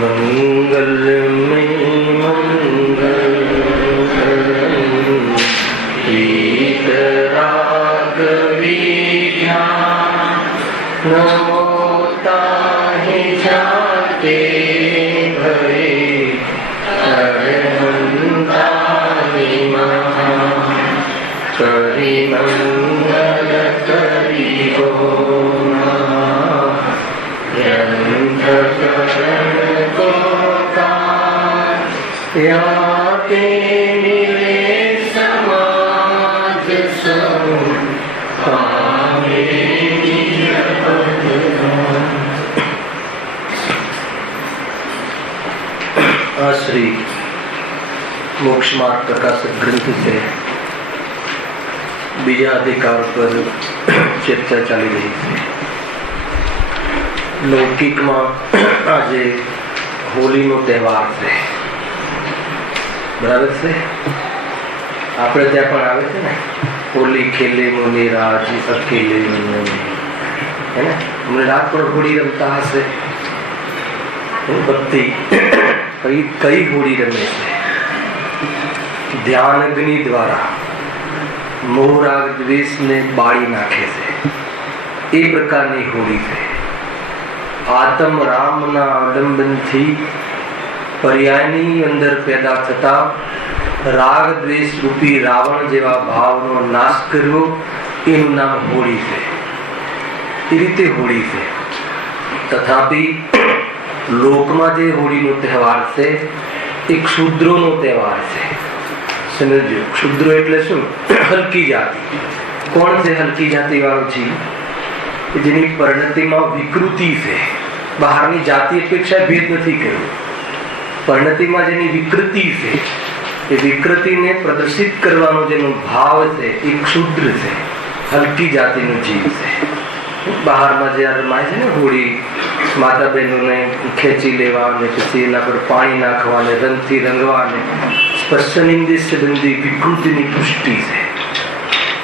मंगल में मंगल वीतराग विज्ञान नमोता ही जाते भरे अरहंतानि महा करि मंगल करि हो श्री मोक्ष मार्ग प्रकाशक ग्रंथ से बीजा अधिकार पर चर्चा चाली रही है। लौकिक में आज होली नो तहेवार है, बराबर से आपणे त्यां पण आवे छे ने होली खेले मुनि राज अकेले मुनि, है ने हमने रात पर होली रमता हशे भक्ति कई होली रमे छे ध्यान अग्नि द्वारा मोह राग द्वेष ने बाળી नाखे छे ए प्रकारनी होली छे। आत्म राम ना अवलंबन थी पर्यायनी अंदर पैदा थता राग द्वेष रूपी रावण जेवा भावनो नाश करवो एनुं नाम होली छे। ए रीते होली छे। तथापि लोकमां जे होलीनो तहेवार छे एक शूद्रोनो तहेवार छे। समझो शूद्रो एटले शुं? हलकी जाति। कोण छे हलकी जाति वाळो जीव? जेनी परिणतिमां विकृति छे, बहारनी जाति अपेक्षा भेद नहीं कर्यो। परिणतिमां जेनी विकृति छे ए विकृतिने प्रदर्शित करवानो जेनो भाव छे एक शूद्र छे, हलकी जातिनो जीव छे। बहारमां जे रमाय छे ने होली माता बहनोने खेंची लेवा ने पछी एना पर पाणी नाखवा ने रंगथी रंगवा ने स्पर्शनिंदी संबंधी विकृतिनी पुष्टि छे।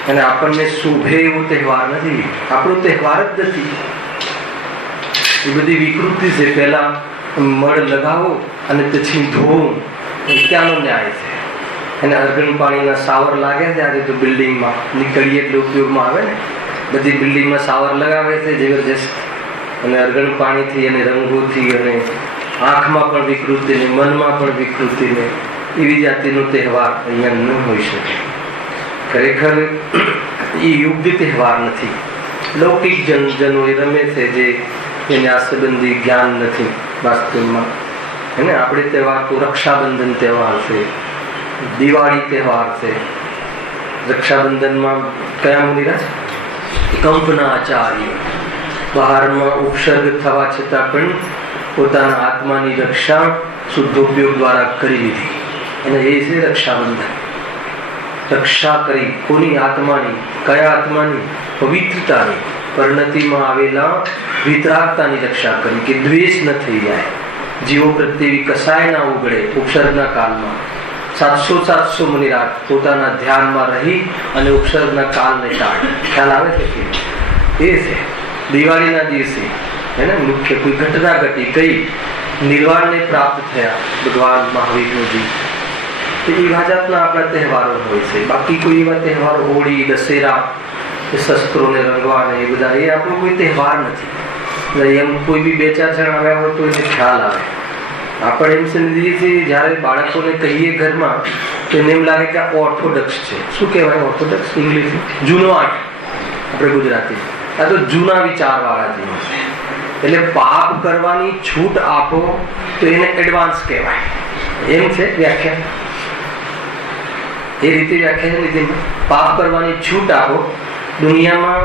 अने आपणने शोभे एवो तहेवार नथी, आपणो तहेवार ज नथी। ए बधी विकृति छे। पहेला मळ लगावो अने पछी धोवो ए क्यांनो न्याय छे? अने अर्गण पाणीना सावर लागे छे आज तो बिल्डिंग में निकळीए એટલે उपयोगमां आवे ने बधी बिल्डिंग में सावर लगावे छे जबरदस्त अने अर्गण पाणीथी अने रंगोथी अने आंखमां पण विकृति ने मनमां पण विकृति ने एवी जातिनो तहेवार अहींया न होई शके। खरेखर ए योग्य तहेवार नथी। लौकिक जनो ए रमे छे जे एने आ संबंधी ज्ञान नथी वास्तवमां। है ने आपणे तहेवार तो रक्षाबंधन तहेवार छे, दिवाળી तहेवार छे। रक्षाबंधन में कया मुनिराज? कंपना आचार्य बहारमां उपसर्ग थवा छतां पण पोताना आत्मानी रक्षा शुद्धोपयोग द्वारा करी लीधी अने ए छे रक्षाबंधन। रक्षा करी कोनी? आत्मानी। कया आत्मानी? पवित्रतानी, परिणतिमां आवेला वितरागतानी रक्षा करी कि द्वेष न थई जाय, जीवो प्रत्ये कसाय ना उगड़े। उपसर्गना कालमां 700 मुनिराज पोताना ध्यानमां रही अने उपसर्गना कालने टाळे। ख्याल आवे छे के ए छे दिवाळीना दिवसे है ने मुख्य कोई घटना घटी, कई निर्वाणने प्राप्त थया भगवान महावीरनो जी। तो एवा जातना आपणा तहेवारो होय छे। बाकी कोई एवा तहेवारो होळी दशेरा शस्त्रोने रंगवा ने ए बधा ए आपणो कोई तहेवार नथी। એટલે એમ કોઈ બી બે ચાર જણ આવ્યા હોય તો એને ખ્યાલ આવે। આપણે એમ સમજીએ છીએ જ્યારે બાળકોને કહીએ ઘરમાં તો એને એમ લાગે કે આ ઓર્થોડોક્સ છે। શું કહેવાય ઓર્થોડોક્સ? ઇંગ્લિશ જૂનો આર્ટ, આપણે ગુજરાતી આ તો જૂના વિચારવાળા જીવો છે। એટલે પાપ કરવાની છૂટ આપો તો એને એડવાન્સ કહેવાય। એમ છે વ્યાખ્યા, એ રીતે વ્યાખ્યા લીધી। પાપ કરવાની છૂટ આપો। દુનિયામાં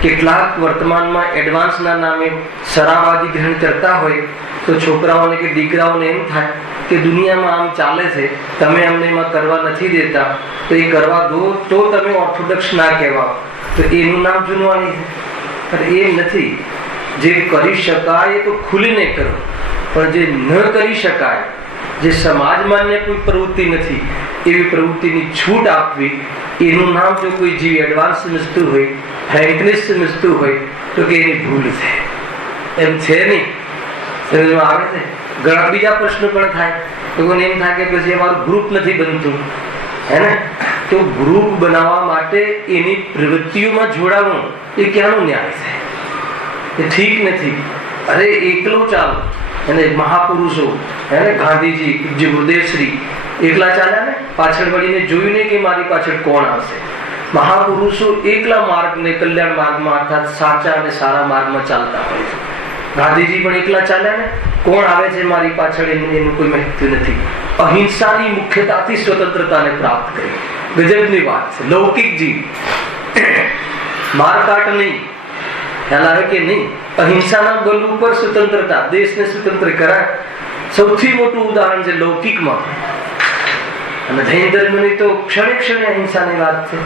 કેટલાક વર્તમાનમાં એડવાન્સના નામે શરાબ ગ્રહણ કરતા હોય તો છોકરાઓને કે દીકરાઓને એમ થાય કે દુનિયામાં આમ ચાલે છે, તમે અમને એમાં કરવા નથી દેતા તો એ કરવા દો તો તમે ઓર્થોડોક્સ ના કહેવાઓ। તો એનું નામ જૂનવાણી છે। પણ એ નથી। જે કરી શકાય એ તો ખુલીને કરો, પણ જે ન કરી શકાય, જે સમાજ માન્ય કોઈ પ્રવૃત્તિ નથી એવી પ્રવૃત્તિની છૂટ આપવી, એનું નામ જો કોઈ જીવ એડવાન્સ સમજતું હોય, ફ્રેન્કનેસ સમજતું હોય તો કે એની ભૂલ છે। એમ છે નહીં? સમજમાં આવે છે? ઘણા બીજા પ્રશ્નો પણ થાય. લોકોને એમ થાય કે પછી અમારું ગ્રુપ નથી બનતું, હે ને? તો ગ્રુપ બનાવવા માટે એની પ્રવૃત્તિઓમાં જોડાવું એ ક્યાંનો ન્યાય છે? એ ઠીક નથી. અરે એકલો ચાલો. અને મહાપુરુષો, હે ને, ગાંધીજી, પૂજ્ય ગુરુદેવશ્રી એકલા ચાલ્યા ને, પાછળ વળીને જોયું નહીં કે મારી પાછળ કોણ આવશે. મહાપુરુષો એકલા માર્ગને, કલ્યાણ માર્ગમાં અર્થાત સાચા અને સારા માર્ગમાં ચાલતા હોય છે. ગાંધીજી પણ એકલા ચાલ્યા ને, કોણ આવે છે મારી પાછળ એનું કોઈ મહત્વ નથી. અહિંસાની મુખ્યતાથી સ્વતંત્રતાને પ્રાપ્ત કરી. ગજબની વાત છે. લૌકિક જીવ, મારકાટ નહીં, ખ્યાલ આવે કે નહીં? અહિંસાના બલ ઉપર સ્વતંત્રતા, દેશને સ્વતંત્ર કરાય. સૌથી મોટું ઉદાહરણ છે લૌકિકમાં. અને જૈન ધર્મની તો ક્ષણે ક્ષણે અહિંસાની વાત છે.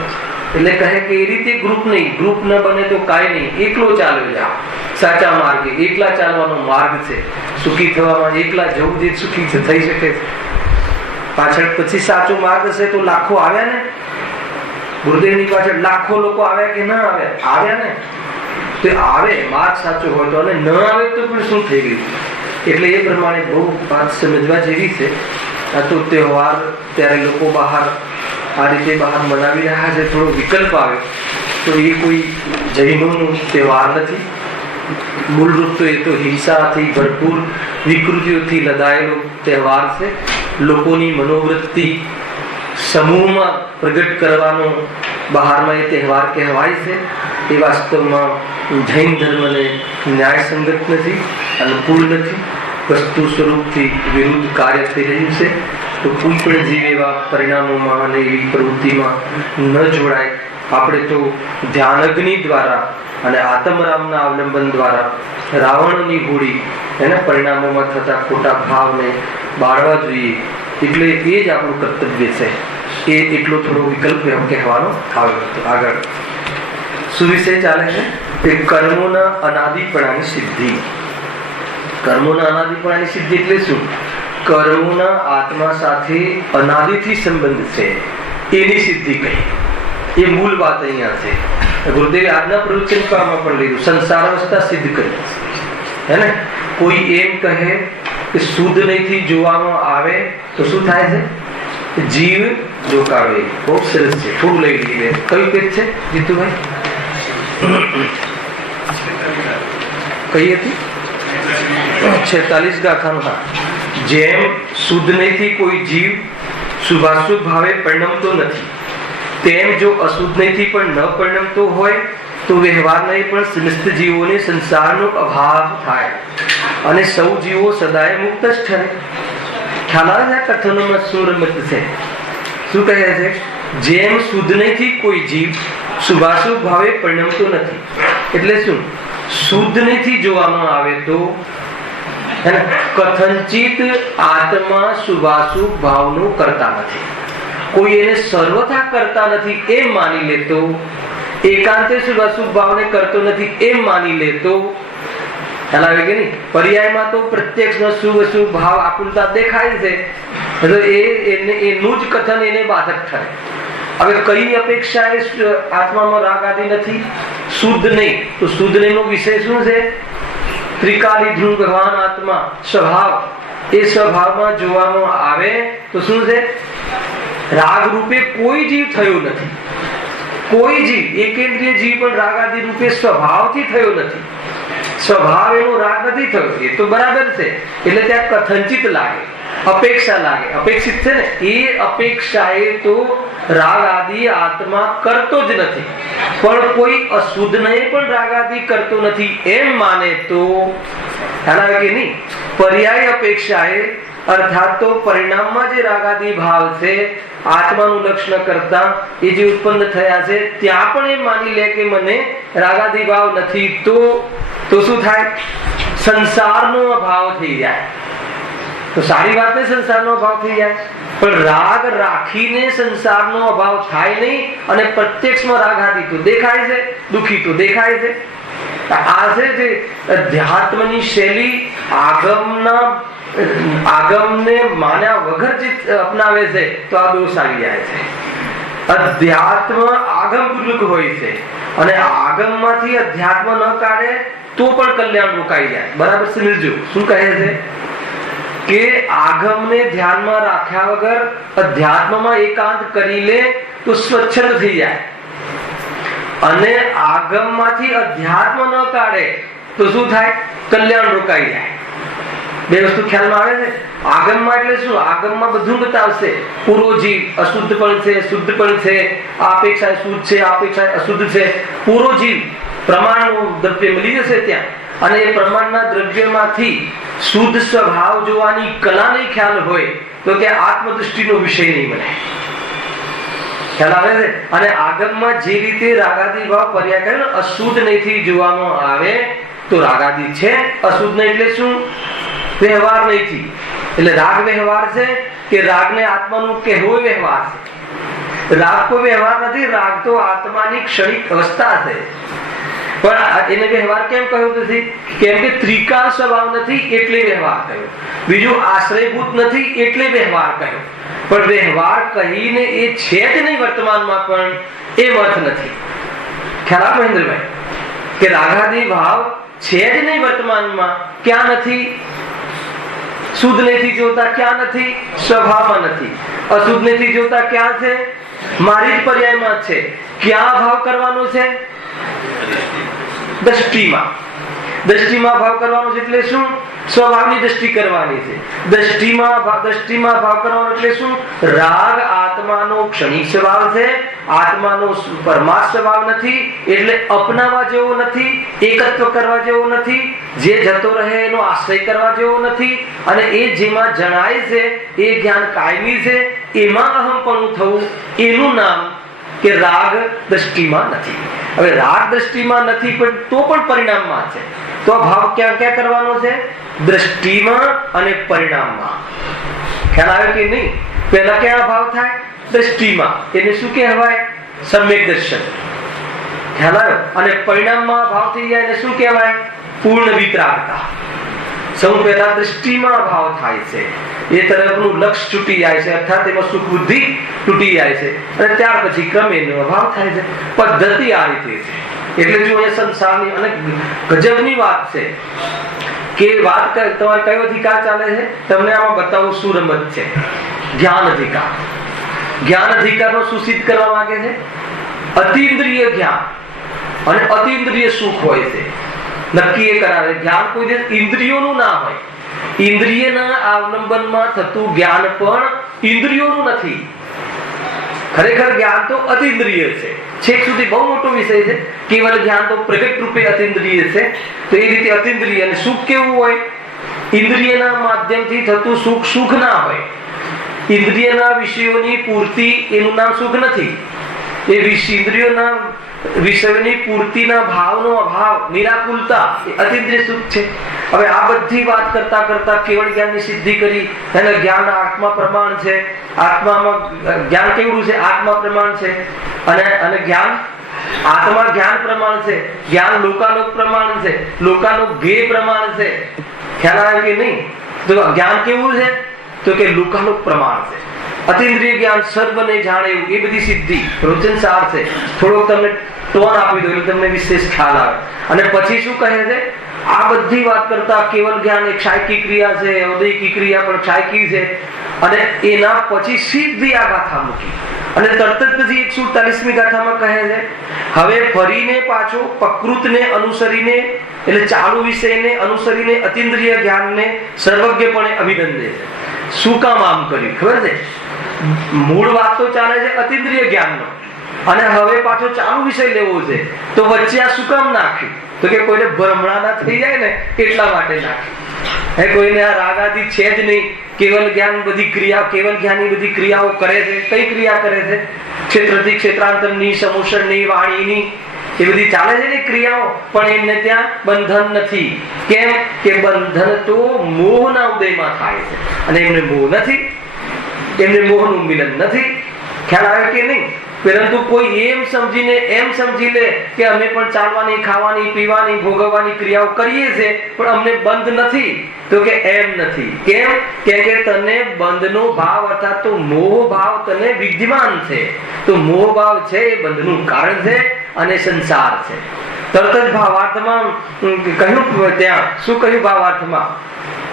એટલે કહે કે એ રીતે ગ્રુપ નહીં, ગ્રુપ ન બને તો કાંઈ નહીં, એકલો ચાલ્યો જાઓ સાચા માર્ગે. એકલા ચાલવાનો માર્ગ છે. સુખી થવામાં એકલા જવું જે સુખી થઈ શકે છે. પાછળ પછી સાચો માર્ગ હશે તો લાખો આવ્યા ને. ગુરુદેવની પાછળ લાખો લોકો આવ્યા કે ના આવ્યા? આવ્યા ને. તો આવે માર્ગ સાચો હોય તો, અને ન આવે તો પણ શું થઈ ગયું? એટલે એ પ્રમાણે બહુ વાત સમજવા જેવી છે. આ તો તહેવાર ત્યારે લોકો બહાર આ રીતે બહાર મનાવી રહ્યા છે. થોડો વિકલ્પ આવ્યો તો એ કોઈ જૈનોનો તહેવાર નથી. મૂળરૂપ તો એ તો હિંસાથી ભરપૂર વિકૃતિઓથી લદાયેલો તહેવાર છે. લોકોની મનોવૃત્તિ સમૂહમાં પ્રગટ કરવાનો બહારમાં એ તહેવાર કહેવાય છે. એ વાસ્તવમાં જૈન ધર્મને ન્યાયસંગત નથી, અનુકૂળ નથી. વસ્તુ સ્વરૂપથી વિરુદ્ધ કાર્ય થઈ રહ્યું છે. તો કોઈ પણ જીવ એવા પરિણામોમાં અને એવી પ્રવૃત્તિમાં ન જોડાય. આપણે તો ધ્યાનગ્નિ દ્વારા અને આત્મરામના અવલંબન દ્વારા રાવણની હોડી એના પરિણામોમાં થતા ખોટા ભાવને બાળવા જોઈએ. એટલે એ જ આપણું કર્તવ્ય છે. એ એટલો થોડો વિકલ્પ કહેવાનો આવ્યો હતો. આગળ સુવિષય ચાલે છે કે કર્મોના અનાદિપણાની સિદ્ધિ. કર્મોના અનાદિપણાની સિદ્ધિ એટલે શું? કર્મોના આત્મા સાથે અનાદિથી સંબંધ છે એની સિદ્ધિ કહી. એ મૂળ વાત અહીંયા છે. ગુરુદેવે આજના પ્રવચનમાં પણ લીધું, સંસાર અવસ્થા સિદ્ધ કરી, હે ને? કોઈ એમ કહે કે શુદ્ધ નહીંથી જોવામાં આવે તો શું થાય છે? જીવ જોકાવે. બહુ સરસ છે. થોડું લઈ લઈએ. કયું પેજ છે જીતુભાઈ? કઈ હતી? 46 ગાથાનું. હા. જેમ શુદ્ધ નહીંથી કોઈ જીવ શુભાશુભ ભાવે પરિણમતો નથી, તેમ જો અશુદ્ધ નહીંથી પણ ન પરિણમતો હોય તો વ્યવહાર નહીં પણ સમસ્ત જીવોને સંસારનો અભાવ થાય અને સૌ જીવો સદાય મુક્ત જ ઠરે. ખ્યાલ આવે છે કથનોમાં શું રમત છે? શું કહે છે? જેમ શુદ્ધ નહીંથી કોઈ જીવ શુભાશુભ ભાવે પરિણમતો નથી. એટલે શું? શુદ્ધ નહીંથી જોવામાં આવે તો કથંચિત આત્મા શુભાશુભ ભાવનું કરતા નથી. કોઈ એને સર્વથા કરતા નથી એમ માની લે તો, એકાંતે શુભાશુભ ભાવને કરતો નથી એમ માની લે તો, ખ્યાલ આવે કે નહીં? પર્યાયમાં તો પ્રત્યક્ષમાં શુભ અશુભ ભાવ આકુલતા દેખાય છે. એનું જ કથન એને બાધક થાય. હવે કઈ અપેક્ષાએ આત્મામાં રાગ આદિ નથી? શુદ્ધ નહીં. તો શુદ્ધ નહીં નો વિષય શું છે? ત્રિકાલી ધ્રુવ ભગવાન આત્મા સ્વભાવ. એ સ્વભાવમાં જોવામાં આવે તો શું છે? રાગ રૂપે કોઈ જીવ થયો નથી. કોઈ જીવ, એકેન્દ્રિય જીવ પણ રાગ આદિ રૂપે સ્વભાવથી થયો નથી. સ્વભાવ એનો રાગ નથી થયો, એ તો બરાબર છે. એટલે ત્યાં કથંચિત લાગે, અપેક્ષા લાગે. અપેક્ષિત છે ને, એ અપેક્ષાએ તો રાગ આદિ આત્મા કરતો જ નથી. પણ કોઈ અશુદ્ધ નહીં પણ રાગ આદિ કરતો નથી એમ માને તો, ખ્યાલ આવે કે નહીં? પર્યાય અપેક્ષાએ અર્થાત તો પરિણામમાં જે રાગાદી ભાવ છે આત્માનું લક્ષણ કરતા એ જે ઉત્પન્ન થયા છે ત્યાં પણ એ માની લે કે મને રાગાદી ભાવ નથી, તો શું થાય? સંસારનો અભાવ થઈ જાય. તો સારી વાત ને સંસારનો અભાવ થઈ જાય, પણ રાગ રાખીને સંસારનો અભાવ થાય નહીં. અને પ્રત્યક્ષમાં રાગ આદિ તો દેખાય છે, દુઃખી તો દેખાય છે. આ છે જે અધ્યાત્મની શૈલી આગમને માન્યા વગર જે અપનાવે છે તો આ દોષ આવી જાય છે. અધ્યાત્મ આગમ પૂર્વક હોય છે અને આગમમાંથી અધ્યાત્મ ન કાઢે તો પણ કલ્યાણ રોકાઈ જાય. બરાબર સમજો શું કહે છે? કે આગમને ધ્યાનમાં રાખ્યા વગર અધ્યાત્મમાં એકાંત કરી લે તો સ્વચ્છંદ થઈ જાય, અને આગમમાંથી અધ્યાત્મ ન કાઢે તો શું થાય? કલ્યાણ રોકાઈ જાય. બે વસ્તુ ખ્યાલમાં આવે છે. આગમમાં એટલે શું? આગમમાં બધું બતાવશે. પૂરો જીવ અશુદ્ધ પણ છે, શુદ્ધ પણ છે, આપેક્ષા શુદ્ધ છે, આપેક્ષા અશુદ્ધ છે. પૂરો જીવ પ્રમાણનું દ્રવ્ય મળી જશે ત્યાં, અને એ પ્રમાણના દ્રવ્યમાંથી શુદ્ધ સ્વભાવ જોવાની કલા નહીં ખ્યાલ હોય તો કે આત્મદૃષ્ટિનો વિષય નહીં બને. ખ્યાલ આવે છે? અને આગમમાં જે રીતે રાગાદી ભાવ પર્યા કરે અશુદ્ધ નહીંથી જોવામાં આવે તો રાગાદી છે, અશુદ્ધ નહીં એટલે શું? વ્યવહાર નહીંથી. એટલે રાગ વ્યવહાર છે કે રાગને આત્માનું કહેવો વ્યવહાર છે. રાગ કોઈ વ્યવહાર નથી, રાગ તો આત્માની ક્ષણિક અવસ્થા છે. પણ એને વ્યવહાર કેમ કહ્યું નથી? કેમ કે ત્રિકાળ સ્વભાવ નથી એટલે વ્યવહાર કહ્યો, બીજું આશ્રયભૂત નથી એટલે વ્યવહાર કહ્યો. પણ વ્યવહાર કહીને એ છે જ નહીં વર્તમાનમાં, પણ એ અર્થ નથી. ખ્યાલ આપ મહેન્દ્રભાઈ કે રાગાદી ભાવ છે જ નહીં વર્તમાનમાં. ક્યાં નથી? શુદ્ધ નથી જોતા ક્યાં નથી? સ્વભાવમાં નથી. અશુદ્ધ નથી જોતા ક્યાં છે? મારી જ પર્યાયમાં છે. ક્યાં ભાવ કરવાનો છે? દ્રષ્ટિમાં. દ્રષ્ટિમાં ભાવ કરવાનો છે એટલે શું? સ્વભાવની દ્રષ્ટિ કરવાની છે. દ્રષ્ટિમાં ભાવ કરવાનો એટલે શું? રાગ આત્માનો ક્ષણિક સ્વભાવ છે, આત્માનો પરમાર્થ સ્વભાવ નથી, એટલે અપનાવવા જેવો નથી, એકત્વ કરવા જેવો નથી, જે જતો રહે એનો આશ્રય કરવા જેવો નથી, અને એ જેમાં જણાય છે એ જ્ઞાન કાયમી છે, એમાં અહમપણું થવું, એનું નામ કે રાગ દ્રષ્ટિમાં નથી. હવે રાગ દ્રષ્ટિમાં નથી પણ તો પણ પરિણામમાં છે. તો ભાવ ક્યાં ક્યાં કરવાનો છે? દ્રષ્ટિમાં અને પરિણામમાં. ખ્યાલ આવે કે નહીં? પહેલા ક્યાં ભાવ થાય? દ્રષ્ટિમાં. એને શું કહેવાય? સમ્યક દર્શન. ખ્યાલ આવે? અને પરિણામમાં ભાવ થઈ જાય એને શું કહેવાય? પૂર્ણ વિતરાગતા. સૌ પહેલા દ્રષ્ટિમાં ભાવ થાય છે, એ તરફનું લક્ષ છૂટી જાય છે, અર્થાત એમાં સુખ બુદ્ધિ તૂટી જાય છે, અને ત્યાર પછી ક્રમે એનો અભાવ થાય છે. પદ્ધતિ આ રીતે છે. એટલે જો એ સંસારની અને ગજબની વાત છે કે વાત તમારે કયો અધિકાર ચાલે છે? તમને આમાં બતાવું શું રમત છે. જ્ઞાન અધિકાર. જ્ઞાન અધિકારનો શું સિદ્ધ કરવા માંગે છે? અતિન્દ્રિય જ્ઞાન અને અતિન્દ્રિય સુખ હોય છે. નક્કી એ કરાવે જ્ઞાન કોઈ દિવસ ઇન્દ્રિયોનું ના હોય. ઇન્દ્રિયના અવલંબનમાં થતું જ્ઞાન પણ ઇન્દ્રિયોનું નથી. ખરેખર જ્ઞાન તો અતિન્દ્રિય છે. છેક સુધી બહુ મોટો વિષય છે. કેવલ જ્ઞાન તો પ્રગટ રૂપે અતિન્દ્રિય છે. તો એ રીતે અતિન્દ્રિય. અને સુખ કેવું હોય? ઇન્દ્રિયના માધ્યમથી થતું સુખ સુખ ના હોય. ઇન્દ્રિયના વિષયોની પૂર્તિ એનું નામ સુખ નથી. એ ઇન્દ્રિયોના વિષયની પૂર્તિના ભાવનો અભાવ, નિરાકુલતા, એ અતિન્દ્રિય સુખ છે. હવે આ બધી વાત કરતા કરતા કેવળ જ્ઞાનની સિદ્ધિ કરી. એને જ્ઞાન આત્મા પ્રમાણ છે. આત્મામાં જ્ઞાન કેવડું છે? આત્મા પ્રમાણ છે. અને જ્ઞાન આત્મા જ્ઞાન પ્રમાણ છે. જ્ઞાન લોકાલોક પ્રમાણ છે. લોકાલોક જ્ઞેય પ્રમાણ છે. ખ્યાલ આવે કે નહીં? તો જ્ઞાન કેવું છે? તો કે લોકાલોક પ્રમાણ છે. અતિન્દ્રિય જ્ઞાન સર્વને જાણે એવું, એ બધી સિદ્ધિ રોચન સાર છે. થોડોક તમને ટોન આપી દો એટલે તમને વિશેષ ખ્યાલ આવે. અને પછી શું કહે છે? આ બધી વાત કરતા કેવલ જ્ઞાન એક ક્ષાયકી ક્રિયા છે, ઔદયિકી ક્રિયા પણ ક્ષાયકી છે. અને એના પછી સીધી આ ગાથા મૂકી અને તરત જ પછી 147મી ગાથામાં કહે છે હવે ફરીને પાછો પ્રકૃતને અનુસરીને, એટલે ચાલુ વિષયને અનુસરીને અતિન્દ્રિય જ્ઞાનને સર્વજ્ઞપણે અભિનંદે છે. શું કામ આમ કર્યું ખબર છે? મૂળ વાત તો ચાલે છે અતિન્દ્રિય જ્ઞાનનો, અને હવે પાછો ચાલુ વિષય લેવો છે. તો વચ્ચે આ શું કામ નાખ્યું? તો કે કોઈને ભ્રમણા ના થઈ જાય ને એટલા માટે નાખ્યું. હે કોઈને આ રાગાદી છે જ નહીં. કેવલ જ્ઞાન બધી ક્રિયા, કેવલ જ્ઞાનની બધી ક્રિયાઓ કરે છે. કઈ ક્રિયા કરે છે? ક્ષેત્રથી ક્ષેત્રાંતરની, સમુષણની, વાણીની, એ બધી ચાલે છે ને ક્રિયાઓ. પણ એમને ત્યાં બંધન નથી. કેમ કે બંધન તો મોહના ઉદયમાં થાય છે, અને એમને મોહ નથી. એમને મોહનું મિલન નથી. ખ્યાલ આવે કે નહીં? પરંતુ કોઈ એમ સમજીને એમ સમજી લે કે અમે પણ ચાલવાની, ખાવાની, પીવાની, ભોગવવાની ક્રિયાઓ કરીએ છીએ, પણ અમને બંધ નથી. તો કે એમ નથી. કેમ કે તને બંધનો ભાવ અર્થાત તો મોહ ભાવ તને વિદ્યમાન છે. તો મોહ ભાવ છે એ બંધનું કારણ છે અને સંસાર છે. તરત જ ભાવાર્થમાં કહ્યું, ત્યાં શું કહ્યું ભાવાર્થમાં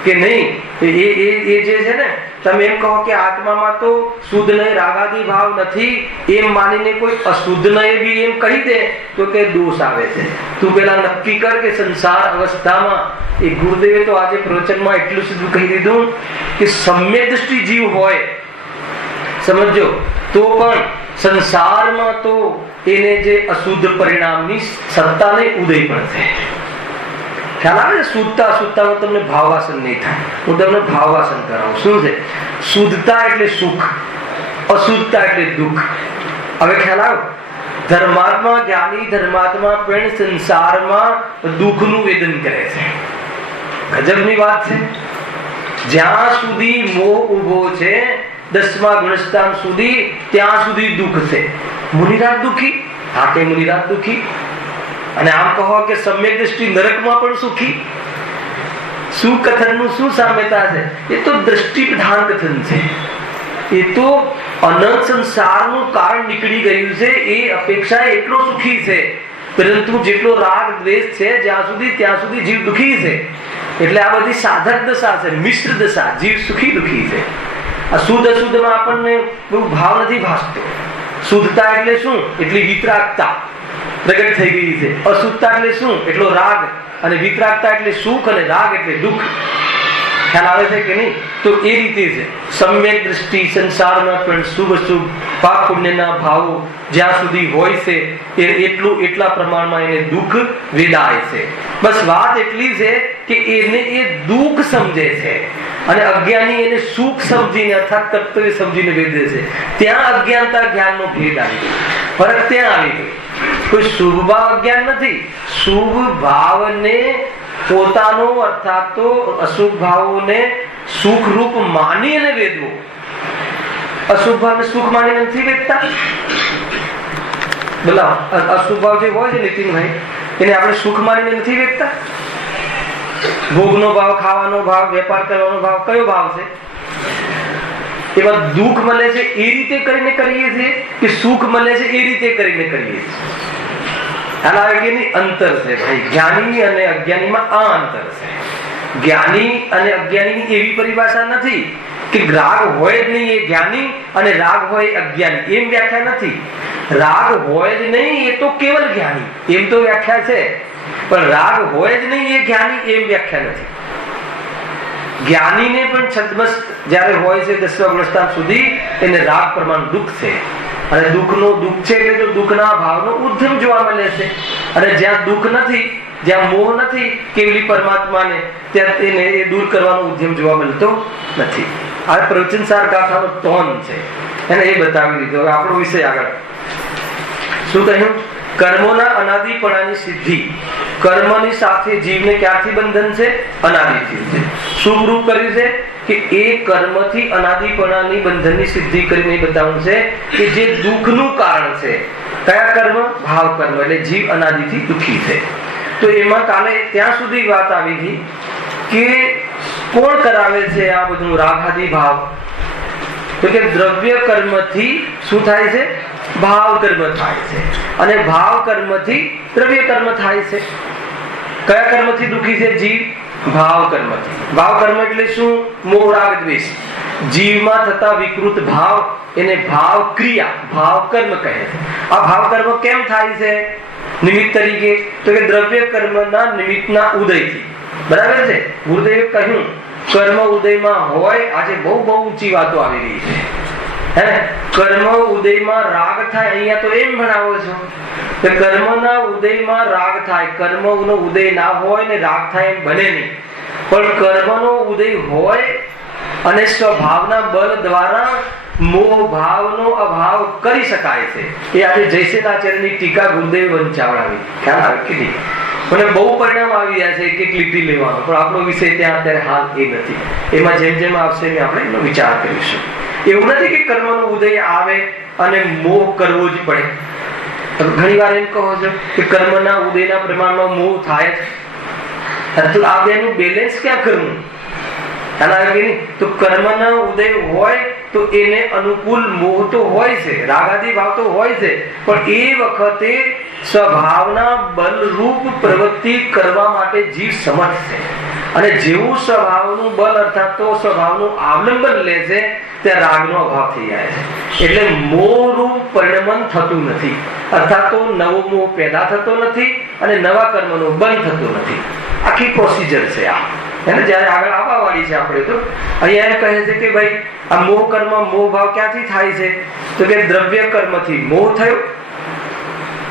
કે નહીં, એ જે છે ને, તમે એમ કહો કે આત્મામાં તો શુદ્ધ નહીં, રાગાદી ભાવ નથી, એમ માનીને કોઈ અશુદ્ધ નહીં બી એમ કહી દે તો કે દોષ આવે છે. તું પેલા નક્કી કર કે સંસાર અવસ્થામાં, એ ગુરુદેવે તો આજે પ્રવચનમાં એટલું સીધું કહી દીધું કે સમ્યક દ્રષ્ટિ જીવ હોય, સમજો, તો પણ સંસારમાં તો એને જે અશુદ્ધ પરિણામની સત્તાને ઉદય પણ છે. ખ્યાલ આવે? શુદ્ધતા અશુદ્ધતામાં તમને ભાવવાસન નહીં થાય. હું તમને ભાવવાસન કરાવું. શું છે? શુદ્ધતા એટલે સુખ, અશુદ્ધતા એટલે દુઃખ. હવે ખ્યાલ આવ્યો? ધર્માત્મા, જ્ઞાની ધર્માત્મા પણ સંસારમાં દુઃખનું વેદન કરે છે. ગજબની વાત છે. જ્યાં સુધી મોહ ઉભો છે 10મા ગુણસ્થાન સુધી, ત્યાં સુધી દુઃખ છે. મુનિરાજ દુઃખી, હા કે મુનિરાજ દુઃખી. અને આમ કહો કે સમ્યક દ્રષ્ટિ નરકમાં પણ સુખી. શું કથનનું શું સામ્યતા છે? એ તો દ્રષ્ટિ પ્રધાન કથન છે. એ તો અનંત સંસારનું કારણ નીકળી ગયું છે, એ અપેક્ષા એટલો સુખી છે. પરંતુ જેટલો રાગ દ્વેષ છે જ્યાં સુધી, ત્યાં સુધી જીવ દુઃખી છે. એટલે આ બધી સાધક દશા છે, મિશ્ર દશા. જીવ સુખી દુઃખી છે. આ શુદ્ધ અશુદ્ધમાં આપણને બહુ ભાવ નથી ભાસતો. શુદ્ધતા એટલે શું? એટલી વિતરાગતા પ્રગટ થઈ ગઈ છે. અશુદ્ધતા એટલે શું? એટલો રાગ. અને વિતરાગતા એટલે સુખ, અને રાગ એટલે દુઃખ. ખ્યાલ આવે છે કે નહીં? તો એ રીતે છે સમ્યક દ્રષ્ટિ. સંસારમાં પણ શુભ અશુભ, પાપ પુણ્યના ભાવો જ્યાં સુધી હોય છે એટલા પ્રમાણમાં એને દુઃખ વેદાય છે. બસ વાત એટલી છે કે એને એ દુઃખ સમજે છે, અને અજ્ઞાની એને સુખ સમજીને અર્થાત કર્તવ્ય સમજીને વેદે છે. ત્યાં અજ્ઞાનતા જ્ઞાનનો ભેદ આવી ગયો, ફરક ત્યાં આવી ગયો. કોઈ શુભ ભાવ અજ્ઞાન નથી. શુભ ભાવને પોતાનો અર્થાત તો અશુભ ભાવોને સુખ રૂપ માની અને વેદવો. અશુભ ભાવને સુખ માનીને નથી વેદતા. બોલા, અશુભ ભાવ જે હોય છે નીતિનભાઈ, એને આપણે સુખ માનીને નથી વેદતા. ભોગનો ભાવ, ખાવાનો ભાવ, વેપાર કરવાનો ભાવ, કયો ભાવ છે? એમાં દુઃખ મળે છે એ રીતે કરીને કરીએ છીએ કે સુખ મળે છે એ રીતે કરીને કરીએ છીએ? અંતર છે ભાઈ. જ્ઞાની અને અજ્ઞાનીમાં આ અંતર છે. જ્ઞાની અને અજ્ઞાનીની એવી પરિભાષા નથી કે રાગ હોય જ નહીં એ જ્ઞાની અને રાગ હોય અજ્ઞાની, એમ વ્યાખ્યા નથી. રાગ હોય જ નહીં એ તો કેવલ જ્ઞાની, એમ તો વ્યાખ્યા છે. પણ રાગ હોય જ નહીં એ જ્ઞાની, એમ વ્યાખ્યા નથી. જ્ઞાનીને પણ છદ્મસ જ્યારે હોય છે 10મા ગુણસ્થાન સુધી, એને રાગ પ્રમાણ દુઃખ છે. અને દુઃખનો દુઃખ છે એટલે તો દુઃખના ભાવનો ઉદ્યમ જોવા મળે છે. અને જ્યાં દુઃખ નથી, જ્યાં મોહ નથી કેવલી પરમાત્માને, ત્યાં એને એ દૂર કરવાનો ઉદ્યમ જોવા મળતો નથી. આ પ્રવચનસાર ગાથાનો ટોન છે, એને એ બતાવી દીધો. હવે આપણો વિષય આગળ શું કહ્યું? કર્મોના અનાદિપણાની સિદ્ધિ. કર્મની સાથે જીવને ક્યાંથી બંધન છે? અનાદિથી છે. શું પ્રૂવ કર્યું છે? કે એ કર્મથી અનાદિપણાની બંધનની સિદ્ધિ કરીને બતાવવું છે કે જે દુઃખનું કારણ છે. કયા કર્મ? ભાવ કર્મ. એટલે જીવ અનાદિથી દુઃખી છે. તો એમાં કાલે ત્યાં સુધી વાત આવી હતી કે કોણ કરાવે છે આ બધું રાગાદી ભાવ? તો કે દ્રવ્ય કર્મથી શું થાય છે? ભાવ કર્મ થાય છે. અને ભાવ કર્મથી દ્રવ્ય કર્મ થાય છે. કયા કર્મથી દુઃખી છે જીવ? ભાવ કર્મથી. ભાવ કર્મ એટલે શું? મોહ રાગ દ્વેષ. જીવમાં થતા વિકૃત ભાવ એને ભાવ ક્રિયા, ભાવ કર્મ કહે છે. આ ભાવ કર્મ કેમ થાય છે નિમિત્ત તરીકે? તો કે દ્રવ્ય કર્મના નિમિત્તના ઉદયથી. બરાબર છે? ગુરુદેવે કહ્યું કર્મ ઉદયમાં હોય. આજે બહુ ઊંચી વાતો આવી રહી છે. હે, કર્મ ઉદયમાં રાગ થાય. અહીંયા તો એમ ભણાવો છો કે કર્મના ઉદયમાં રાગ થાય. કર્મનો ઉદય ના હોય ને રાગ થાય એમ બને નહીં. પણ કર્મનો ઉદય હોય અને સ્વભાવના બળ દ્વારા મોહ ભાવનો અભાવ કરી શકાય છે. એ આજે જયસેનાચાર્યની ટીકા ગુરુદેવ વંચાવડાવી. ખ્યાલ આવે કે નહીં? મને બહુ પરિણામ આવી રહ્યા છે એક એક લીટી લેવાનો, પણ આપણો વિષય ત્યાં અત્યારે હાલ એ નથી. એમાં જેમ જેમ આવશે એમ આપણે એનો વિચાર કરીશું. એવું નથી કે કર્મનો ઉદય આવે અને મોહ કરવો જ પડે. ઘણી વાર એમ કહો છો કે કર્મના ઉદયના પ્રમાણમાં મોહ થાય જ. આ બેનું બેલેન્સ ક્યાં કરવું? તો કર્મના ઉદય હોય તો એને અનુકૂળ મોહ તો હોય છે, રાગાદી ભાવ તો હોય છે, પણ એ વખતે સ્વભાવના બલરૂપ પ્રવૃત્તિ કરવા માટે જીવ સમર્થ છે. અને જેવું સ્વભાવનું બલ અર્થાત તો સ્વભાવનું અવલંબન લે છે ત્યાં રાગનો અભાવ થઈ જાય છે. એટલે મોહરૂપ પરિણમન થતું નથી, અર્થાત તો નવો મોહ પેદા થતો નથી અને નવા કર્મનો બંધ થતો નથી. આખી પ્રોસિજર છે આ. એને જ્યારે આગળ આવવા વાળી છે આપણે તો અહીંયા એમ કહે છે કે ભાઈ આ મોહ કર્મ મોહ ભાવ ક્યાંથી થાય છે? તો કે દ્રવ્ય કર્મથી મોહ થયો,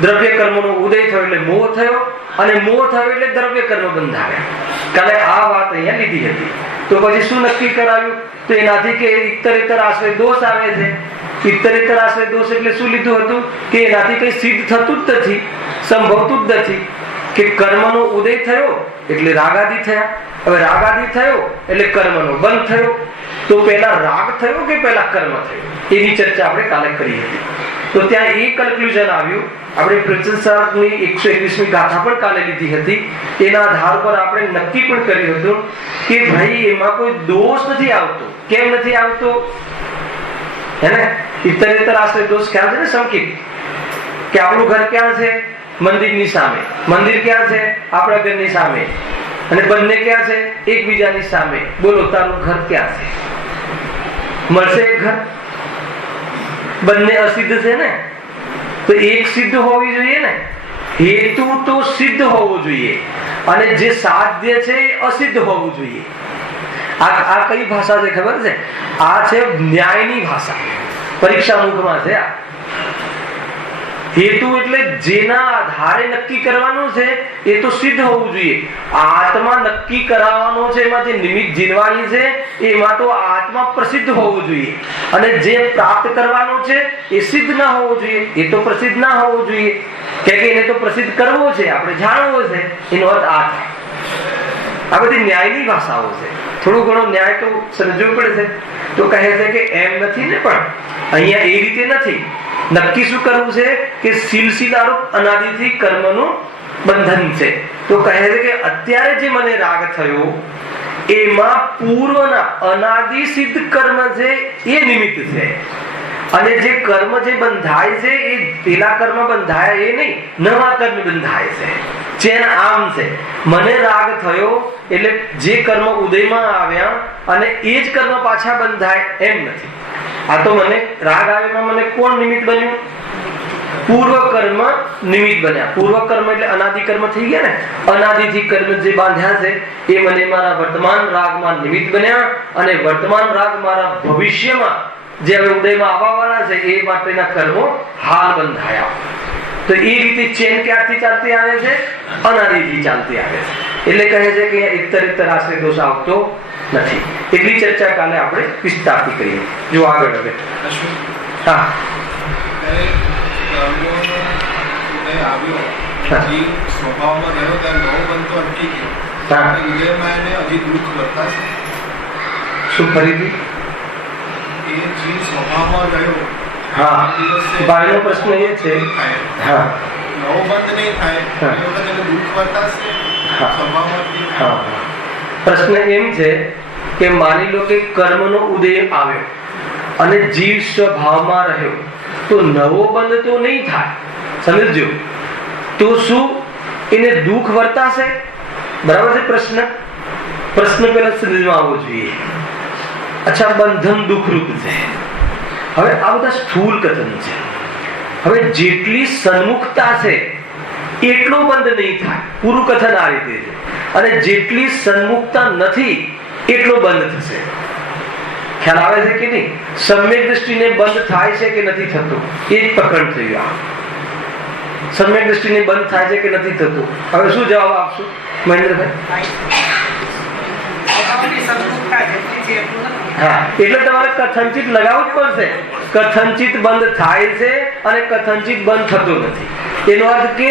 દ્રવ્ય કર્મનો ઉદય થયો એટલે મોહ થયો, અને મોહ થયો એટલે દ્રવ્ય કર્મ બંધાવ્યા. કાલે આ વાત અહીંયા લીધી હતી. તો પછી શું નક્કી કરાવ્યું? તો એનાથી કે ઇત્તરેતર આશ્રય દોષ આવે છે. ઇત્તરેતર આશ્રય દોષ એટલે શું લીધું હતું? કે એનાથી કઈ સિદ્ધ થતું જ નથી, સંભવતું જ નથી. કે કર્મનો ઉદય થયો એટલે રાગાદી થયા, હવે રાગાદી થયો એટલે કર્મનો બંધ થયો. તો પહેલા રાગ થયો કે પહેલા કર્મ થયો? એની ચર્ચા આપણે કાલે કરી હતી. તો ત્યાં એ કન્ક્લુઝન આવ્યું. આપણે પ્રચંસાની 121મી ગાથા પણ કાલે લીધી હતી. એના આધાર પર આપણે નક્કી પણ કર્યું હતું કે ભાઈ એમાં કોઈ દોષ નથી આવતો. કેમ નથી આવતો? હે ને? ઇત્તરેતર આશ્રય દોષ ખ્યાલ છે ને? સંકેત કે આપણું ઘર ક્યાં છે? મંદિરની સામે. મંદિર ક્યાં છે? આપણા ઘરની સામે. અને બંને ક્યાં છે? એકબીજાની સામે. બોલો તારું ઘર ક્યાં છે? મળશે એક ઘર? બંને અસિદ્ધ છે ને? તો એક સિદ્ધ હોવી જોઈએ ને. હેતુ તો સિદ્ધ હોવો જોઈએ અને જે સાધ્ય છે એ અસિદ્ધ હોવું જોઈએ. આ કઈ ભાષા છે ખબર છે? આ છે ન્યાયની ભાષા. પરીક્ષા મુખમાં છે આ. હેતુ એટલે જેના આધારે નક્કી કરવાનું છે એ તો સિદ્ધ હોવું જોઈએ. આત્મા નક્કી કરાવવાનો છે, એમાં જે નિમિત્ત જીનવાની છે એમાં તો આત્મા પ્રસિદ્ધ હોવું જોઈએ. અને જે પ્રાપ્ત કરવાનો છે એ સિદ્ધ ના હોવો જોઈએ, એ તો પ્રસિદ્ધ ના હોવો જોઈએ. કે એને તો પ્રસિદ્ધ કરવો છે, આપણે જાણવો છે. એનો અર્થ આ થાય. આ બધી ન્યાયની ભાષાઓ છે. થોડું ઘણો ન્યાય તો સમજવું પડે છે. તો કહે છે કે એમ નથી ને, પણ અહીંયા એ રીતે નથી. નક્કી શું કરવું છે? કે સિલસિલારૂપ અનાદિથી કર્મનું બંધન છે. તો કહે છે કે અત્યારે જે મને રાગ થયો એમાં પૂર્વના અનાદિ સિદ્ધ કર્મ છે એ નિમિત્ત છે. અને જે કર્મ જે બંધાય છે એ પેલા કર્મ બંધાયા એ નહીં, નવા કર્મ બંધાય છે. ચેન આમ છે. મને રાગ થયો એટલે જે કર્મ ઉદયમાં આવ્યા અને એ જ કર્મ પાછા બંધાય એમ નથી. આ તો મને રાગ આવ્યામાં મને કોણ નિમિત્ત બન્યું? પૂર્વ કર્મ નિમિત્ત બન્યા. પૂર્વ કર્મ એટલે અનાદિ કર્મ થઈ ગયા ને. અનાદિથી કર્મ જે બાંધ્યા છે એ મને મારા વર્તમાન રાગમાં નિમિત્ત બન્યા, અને વર્તમાન રાગ મારા ભવિષ્યમાં જે હવે ઉદયમાં આવવાવાળા છે એ માટેના કર્મો હાલ બંધાયા. તો એ રીતે ચેન ક્યારથી ચાલતી આવે છે? અનાદિથી ચાલતી આવે છે. એટલે કહે છે કે ઇત્તરેતર આશ્રય દોષ આવતો નથી. એટલી ચર્ચા કાલે આપણે વિસ્તારથી કરીએ. જો આગળ હવે હા સ્વભાવમાં રહ્યો ત્યારે નવો બનતો અટકી ગયો. હૃદયમાં એને હજી દુઃખ વર્તાશે. શું ફરીથી? એ જીવ સ્વભાવમાં રહ્યો. હા, ભાઈનો પ્રશ્ન એ છે. હા, નવો બંધ નહીં થાય એ વખતે એને દુઃખ વર્તાશે સ્વભાવમાંથી. હા, પ્રશ્ન એમ છે કે માની લો કે કર્મનો ઉદય આવ્યો અને જીવ સ્વભાવમાં રહ્યો તો નવો બંધ તો નહીં થાય. સમજો તો શું એને દુઃખ વર્તાશે? બરાબર છે પ્રશ્ન? પ્રશ્ન પહેલા સમજમાં આવવો જોઈએ. અચ્છા, બંધન દુઃખરૂપ છે. હવે આ બધા સ્થૂળ કથન છે. હવે જેટલી સન્મુખતા છે એટલો બંધ નહીં થાય. પૂરું કથન આ રીતે છે. અને જેટલી સન્મુખતા નથી એટલો બંધ થશે. ખ્યાલ આવે છે કે નહીં? સમ્યક દ્રષ્ટિને બંધ થાય છે કે નથી થતું? એ જ પ્રકરણ થઈ ગયું. સમ્યક દ્રષ્ટિને બંધ થાય છે કે નથી થતું? હવે શું જવાબ આપશો મહેન્દ્રભાઈ? હા, એટલે તમારે કથનચિત લગાવવું જ પડશે. કથનચિત બંધ થાય છે અને કથનચિત બંધ થતું નથી. એનો અર્થ કે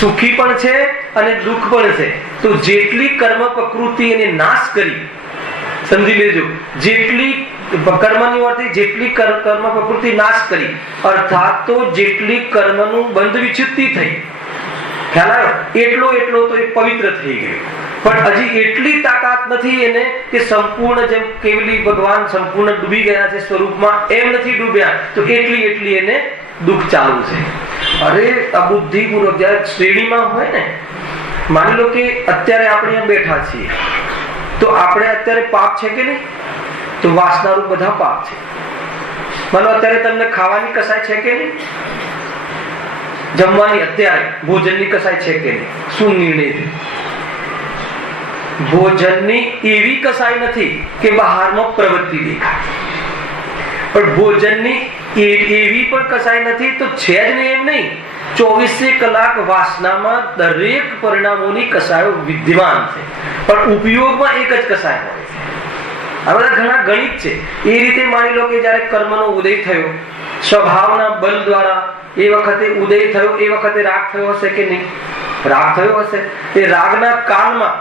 સુખી પણ છે અને દુઃખ પણ છે. તો જેટલી કર્મ પ્રકૃતિ એને નાશ કરી, સમજી લેજો, જેટલી કર્મની અર્થે જેટલી કર્મ પ્રકૃતિ નાશ કરી, અર્થાત તો જેટલી કર્મનું બંધ વિચ્છિત્તિ થઈ, ખ્યાલ આવ્યો? એટલો તો એ પવિત્ર થઈ ગયો. પણ હજી એટલી તાકાત નથી એને કે સંપૂર્ણ, જેમ કેવલી ભગવાન સંપૂર્ણ ડૂબી ગયા છે સ્વરૂપમાં, એમ નથી ડૂબ્યા, તો એટલી એને દુઃખ ચાલુ છે. અરે અબુદ્ધિપૂર્વક જયારે શ્રેણીમાં હોય ને, માની લો કે અત્યારે આપણે અહીંયા બેઠા છીએ, તો આપણે અત્યારે પાપ છે કે નહીં? તો વાસનારૂપ બધા પાપ છે. માનો અત્યારે તમને ખાવાની કસાય છે કે નહીં? જમવાની અત્યારે ભોજનની કસાય છે કે નહીં? શું નિર્ણય છે? ભોજનની એવી કસાય નથી કે બહારમાં પ્રવૃત્તિ દેખાય, પણ ભોજનની એવી પણ કસાય નથી તો છે જ નહીં એમ નહીં. 24 કલાક વાસનામાં દરેક પરિણામોની કસાયો વિદ્યમાન છે, પણ ઉપયોગમાં એક જ કસાય હોય છે. આ બધા ઘણા ગણિત છે. એ રીતે માની લો કે જયારે કર્મનો ઉદય થયો સ્વભાવના બલ દ્વારા, એ વખતે ઉદય થયો, એ વખતે રાગ થયો હશે કે નહીં? રાગ થયો હશે. એ રાગના કાળમાં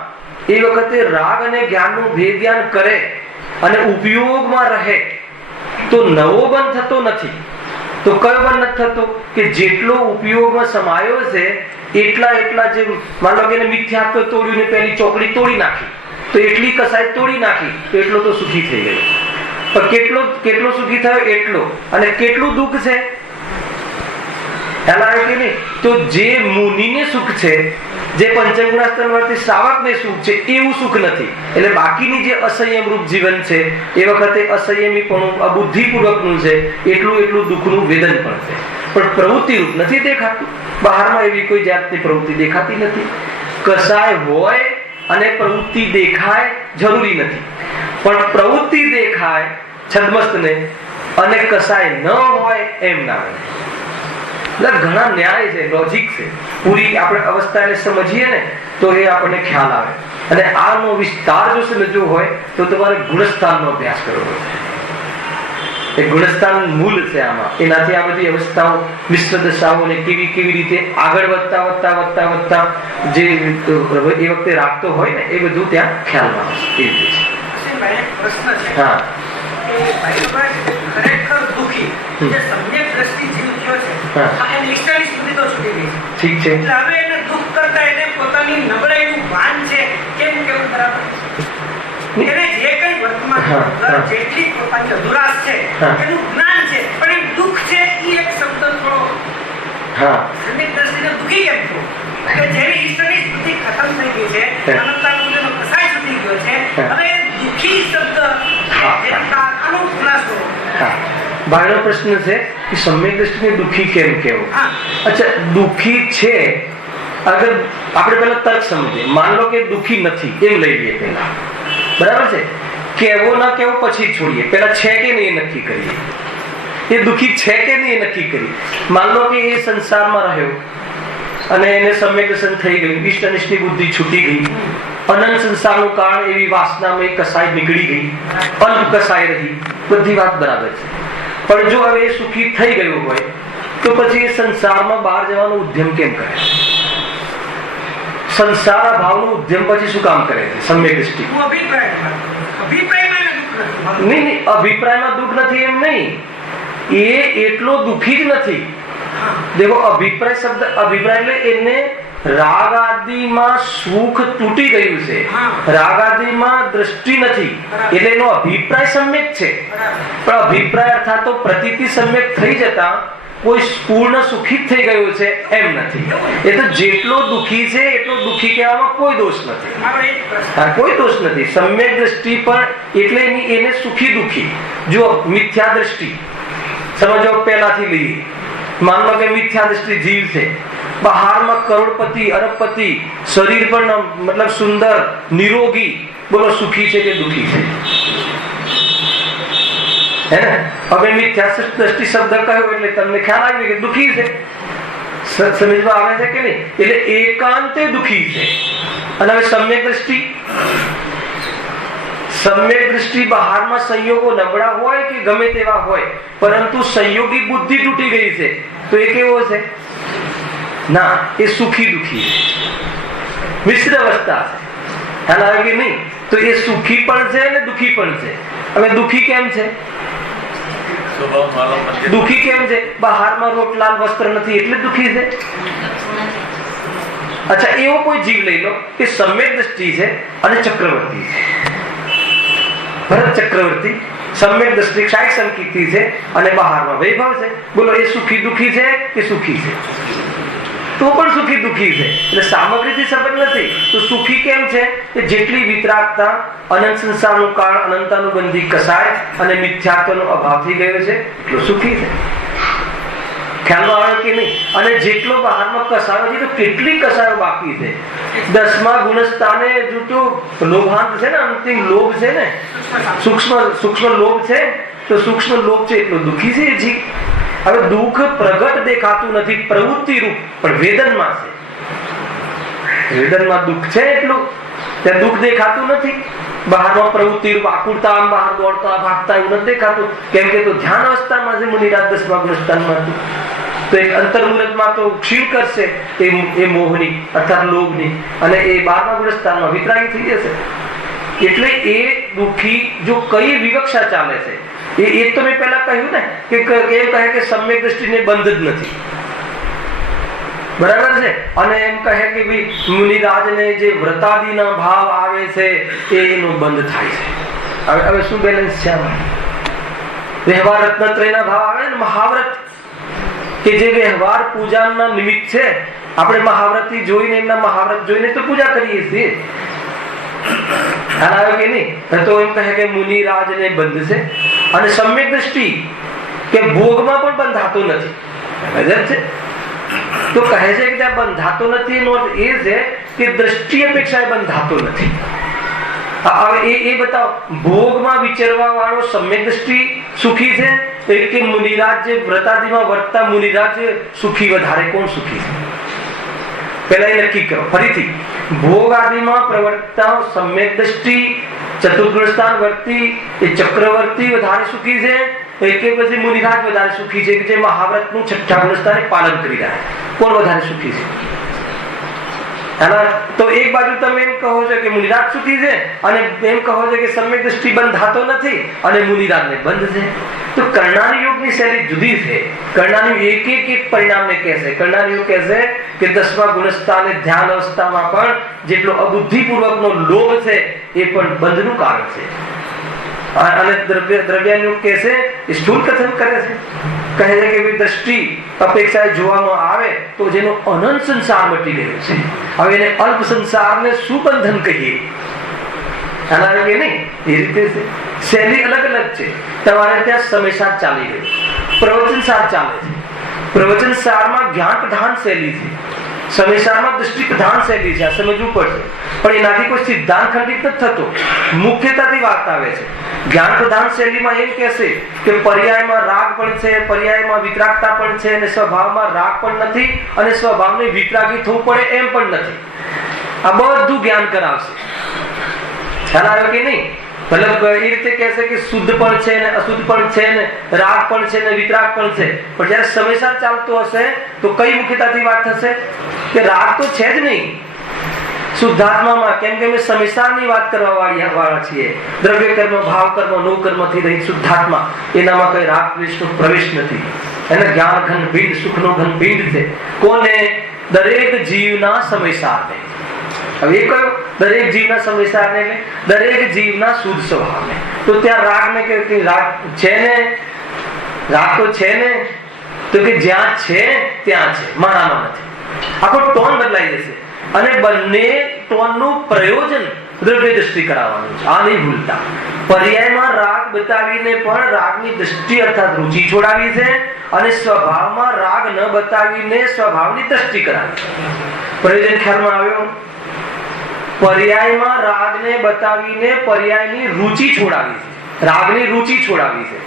એ વખતે રાગ અને જ્ઞાનનું ભેદ જ્ઞાન કરે અને ઉપયોગમાં રહે તો નવો બંધ થતો નથી. તો કયો બંધ નથી થતો? કે જેટલો ઉપયોગમાં સમાયો છે એટલા જે માન લો કે મિથ્યાત્વ તોડ્યું ને પેલી ચોકડી તોડી નાખી, તો એટલી કસાય તોડી નાખી તો એટલો તો સુખી થઈ ગયો. પણ કેટલો સુખી થયો એટલો, અને કેટલું દુઃખ છે ખ્યાલ આવે કે નહીં? તો જે મુનિને સુખ છે, જે પંચગુણાસ્તરવર્તી શ્રાવકને સુખ છે, એવું સુખ નથી. એટલે બાકીની જે અસંયમ રૂપ જીવન છે એ વખતે અસંયમીપણું અબુદ્ધિપૂર્વકનું છે, એટલું દુઃખનું વેદન પણ છે. પણ પ્રવૃત્તિ રૂપ નથી દેખાતું. બહારમાં એવી કોઈ જાતની પ્રવૃત્તિ દેખાતી નથી. કસાય હોય અને પ્રવૃત્તિ દેખાય જરૂરી નથી, પણ પ્રવૃત્તિ દેખાય છદ્મસ્તને અને કસાય ન હોય એમ ના બને. ઘણા ન્યાય છે, લોજિક છે. પૂરી આપણે અવસ્થાને સમજીએ ને તો એ આપણને ખ્યાલ આવે. અને આનો વિસ્તાર જો સમજવો હોય તો તમારે ગુણસ્થાનનો અભ્યાસ કરવો પડશે. એ ગુણસ્થાન મૂળ છે આમાં. એનાથી આ બધી અવસ્થાઓ, મિશ્ર દશાઓને કેવી રીતે આગળ વધતા જે એ વખતે રાખતો હોય ને એ બધું ત્યાં ખ્યાલમાં આવશે. એ રીતે છે. હા, ખરેખર દુઃખી જે સમ્યક દ્રષ્ટિ જીવ થયો છે, એને ઈષ્ટની સ્મૃતિ તો છૂટી ગઈ છે. ઠીક છે. એટલે હવે એને દુઃખ કરતા એને પોતાની નબળાઈનું ભાન છે. કેવું બરાબર? એને જે કઈ વર્તમાન જેટલી પોતાની અધુરાશ છે એનું જ્ઞાન છે, પણ એ દુઃખ છે એ એક શબ્દ થોડો સમ્યક દ્રષ્ટિને દુઃખી કેમ થયો? કે જેની ઈષ્ટની સ્મૃતિ ખતમ થઈ ગઈ છે, અનંતાનંદનો કસાય છૂટી ગયો છે, હવે દુઃખી શબ્દ ભાઈનો પ્રશ્ન છે કે સમ્યક દ્રષ્ટિને દુઃખી કેમ કેવું? અચ્છા, દુઃખી છે અગર આપણે પહેલા તર્ક સમજીએ. માન લો કે દુઃખી નથી એમ લઈ લઈએ પહેલા, બરાબર છે? કેવો ના કેવો પછી છોડીએ, પહેલા છે કે નહીં એ નક્કી કરીએ. એ દુઃખી છે કે નહીં એ નક્કી કરીએ. માન લો કે એ સંસારમાં રહ્યો અને એને સમ્યક દર્શન થઈ ગયું, ઇષ્ટ અનિષ્ટની બુદ્ધિ છૂટી ગઈ, અનંત સંસારનું કારણ એવી વાસનામાં કસાય નીકળી ગઈ, અલ્પ કસાય રહી, બધી વાત બરાબર છે. પણ જો હવે એ સુખી થઈ ગયું હોય તો પછી એ સંસારમાં બહાર જવાનો ઉદ્યમ કેમ કરે? સંસાર ભાવનો ઉદ્યમ પછી શું કામ કરે છે? સમ્યક દ્રષ્ટિ નહીં, અભિપ્રાયમાં દુઃખ નથી એમ નહીં, એ એટલો દુઃખી જ નથી. દેખો, અભિપ્રાય શબ્દ, અભિપ્રાય એટલે એને રાગ આદિમાં સુખ તૂટી ગયું છે, રાગ આદિમાં દ્રષ્ટિ નથી, એટલે એનો અભિપ્રાય સમ્યક છે. પણ અભિપ્રાય અર્થાત તો પ્રતીતિ સમ્યક થઈ જતા કોઈ પૂર્ણ સુખી થઈ ગયું છે એમ નથી. એ તો જેટલો દુઃખી છે એટલો દુઃખી કહેવામાં કોઈ દોષ નથી. કોઈ દોષ નથી. સમ્યક દ્રષ્ટિ પણ એટલે એને સુખી દુઃખી. જો મિથ્યા દ્રષ્ટિ સમજો પહેલાથી લઈએ. માન લો કે મિથ્યા દ્રષ્ટિ જીવ છે, બહારમાં કરોડપતિ અરબપતિ, શરીર પણ મતલબ સુંદર નિરોગી, બોલો સુખી છે કે દુઃખી છે? હે ને? હવે મિથ્યા દ્રષ્ટિ શબ્દ કહ્યો એટલે તમને ખ્યાલ આવ્યો કે દુઃખી છે. સમજમાં આવે છે કે નહીં? એટલે એકાંતે દુઃખી છે. અને હવે સમ્યક દ્રષ્ટિ બહારમાં સંયોગો નબળા હોય કે ગમે તેવા હોય, પરંતુ સંયોગી બુદ્ધિ તૂટી ગઈ છે, તો એ કેવો છે? ના, એ સુખી દુઃખી છે, મિશ્ર અવસ્થા છે. ખ્યાલ આવે કે નહીં? તો એ સુખી પણ છે અને દુઃખી પણ છે. હવે દુઃખી કેમ છે? દુઃખી કેમ છે? બહારમાં રોટલા વસ્ત્ર નથી એટલે દુઃખી છે. અચ્છા, એવો કોઈ જીવ લઈ લો કે સમ્યક દ્રષ્ટિ છે અને ચક્રવર્તી છે. ભરત ચક્રવર્તી સમ્યક દ્રષ્ટિ ક્ષાયક સંકીર્તિ છે અને બહારમાં વૈભવ છે. બોલો, એ સુખી દુખી છે કે સુખી છે? તો પણ સુખી દુખી છે. એટલે સામગ્રીથી સંબંધ નથી. તો સુખી કેમ છે? કે જેટલી વિતરાગતા, અનંત સંસારનું કારણ અનંતાનુબંધી કસાય અને મિથ્યાત્વનો અભાવ થઈ ગયો છે એટલો સુખી છે. ખ્યાલમાં આવે કે નહીં? અને જેટલો બહારમાં કસાયો છે તો કેટલી કસાયો બાકી છે. 10મા ગુણસ્થાને હજુ તો લોભાંત છે ને, અંતિમ લોભ છે ને, સૂક્ષ્મ લોભ છે. તો સૂક્ષ્મ લોભ છે એટલો દુખી છે એ જીવ. હવે દુઃખ પ્રગટ દેખાતું નથી, પ્રવૃત્તિ રૂપ, પણ વેદનમાં છે. વેદનમાં દુઃખ છે એટલું, ત્યાં દુઃખ દેખાતું નથી. બહારમાં પ્રવૃત્તિ રૂપ આકુરતા, આમ બહાર દોડતા ભાગતા એવું નથી દેખાતું. કેમ કે તો ધ્યાન અવસ્થામાં છે મુનિરાજ 10મા ગુણસ્થાનમાં હતું. તો એક અંતર્મુહૂર્તમાં તો ક્ષીણ કરશે એ મોહની અર્થાત લોભની, અને એ 12મા ગુણસ્થાનમાં વિતરાગી થઈ જશે. એટલે એ દુઃખી જો કઈ વિવક્ષા ચાલે છે એ તો મેં પહેલા કહ્યું ને કે એમ કહે કે સમ્યક દ્રષ્ટિને બંધ જ નથી, બરાબર છે. અને એમ કહે કે ભાઈ મુનિરાજને જે વ્રતાદિના ભાવ આવે છે એનો બંધ થાય છે. હવે શું બેલેન્સ છે આમાં? વ્યવહાર રત્નત્રયના ભાવ આવે ને, મહાવ્રત કે જે વ્યવહાર પૂજાના નિમિત્ત છે. આપણે મહાવ્રતી જોઈને, એમના મહાવ્રત જોઈને તો પૂજા કરીએ છીએ. આવે કે નહીં? તો એમ કહે કે મુનિરાજને બંધ છે. અને સમ્યક દ્રષ્ટિ કે ભોગમાં પણ બંધાતો નથી. તો કહે છે કે ત્યાં બંધાતો નથી એનો અર્થ એ છે કે દ્રષ્ટિ અપેક્ષાએ બંધાતો નથી. હવે એ બતાવો, ભોગમાં વિચરવા વાળો સમ્યક દ્રષ્ટિ સુખી છે કે મુનિરાજ જે વ્રતાદિમાં વર્તતા મુનિરાજ સુખી? વધારે કોણ સુખી છે? પહેલા એ નક્કી કરો. ફરીથી, ભોગ આદિમાં પ્રવર્તતા સમ્યક દ્રષ્ટિ ચતુર્ગુણસ્થાન વર્તી એ ચક્રવર્તી વધારે સુખી છે કે પછી મુનિરાજ વધારે સુખી છે કે જે મહાવ્રતનું 6ઠ્ઠા ગુણસ્થાને પાલન કરી રહ્યા? કોણ વધારે સુખી છે? તો એક બાજુ તમે એમ કહો છો કે મુનિરાજ સુખી છે અને એમ કહો છો કે સમ્યક દ્રષ્ટિ બંધાતો નથી અને મુનિરાજને બંધ છે. તો કર્ણાની યોગની શૈલી જુદી છે. કર્ણાની એક પરિણામને કહેશે. કર્ણાની યોગ કહેશે કે 10મા ગુણસ્થાને ધ્યાન અવસ્થામાં પણ જેટલો અબુદ્ધિપૂર્વકનો લોભ છે એ પણ બંધનું કારણ છે. અને દ્રવ્યાનુગ કહેશે એ સ્થૂળ કથન કરે છે. કહે છે કે દ્રષ્ટિ અપેક્ષાએ જોવામાં આવે તો જેનો અનંત સંસાર મટી ગયો છે, હવે એને અલ્પ સંસારને શું બંધન કહીએ? કે નહીં? એ રીતે છે. શૈલી અલગ અલગ છે. તમારે ત્યાં સમયસાર ચાલી ગયું, પ્રવચન સાર ચાલે છે. પ્રવચન સારમાં જ્ઞાન પ્રધાન શૈલી છે, સમયસારમાં દૃષ્ટિ પ્રધાન શૈલી છે. આ સમજવું પડશે. પણ એનાથી કોઈ સિદ્ધાંત ખંડિત નથી થતો, મુખ્યતાથી વાત આવે છે. જ્ઞાન પ્રધાન શૈલીમાં એમ કહેશે કે પર્યાયમાં રાગ પણ છે, પર્યાયમાં વિતરાગતા પણ છે, અને સ્વભાવમાં રાગ પણ નથી અને સ્વભાવને વિતરાગી થવું પડે એમ પણ નથી. આ બધું જ્ઞાન કરાવશે. ખ્યાલ આવ્યો કે નહીં? મતલબ એ રીતે કહેશે કે શુદ્ધ પણ છે ને અશુદ્ધ પણ છે ને રાગ પણ છે ને વિતરાગ પણ છે. પણ જયારે સમયસાર ચાલતો હશે તો કઈ મુખ્યતાથી વાત થશે કે રાગ તો છે જ નહીં શુદ્ધાત્મામાં, કેમ કે અમે સમયસારની વાત કરવા વાળા છીએ. દ્રવ્ય કર્મ, ભાવ કર્મ, નો કર્મ થી રહિત શુદ્ધાત્મા, એનામાં કઈ રાગ દ્વેષનો પ્રવેશ નથી. એને જ્ઞાન ઘન પિંડ, સુખનો ઘન પિંડ છે. કોને? દરેક જીવના સમયસારને. હવે એ કયો? દરેક જીવના સમયસારને એટલે દરેક જીવના શુદ્ધ સ્વભાવને. તો ત્યાં રાગને કે રાગ છે ને, રાગ તો છે ને, તો કે જ્યાં છે ત્યાં છે, મારામાં નથી. આખો ટોન બદલાઈ જશે અને બંને ટોનનું પ્રયોજન દ્રવ્ય દ્રષ્ટિ કરાવવાનું છે. આ નહીં ભૂલતા. પર્યાયમાં રાગ બતાવીને પણ રાગની દ્રષ્ટિ અર્થાત રુચિ છોડાવી છે અને સ્વભાવમાં રાગ ન બતાવીને સ્વભાવની દ્રષ્ટિ કરાવી છે. પ્રયોજન ખ્યાલમાં આવ્યો? પર્યાયમાં રાગને બતાવીને પર્યાયની રુચિ છોડાવી છે, રાગની રુચિ છોડાવી છે,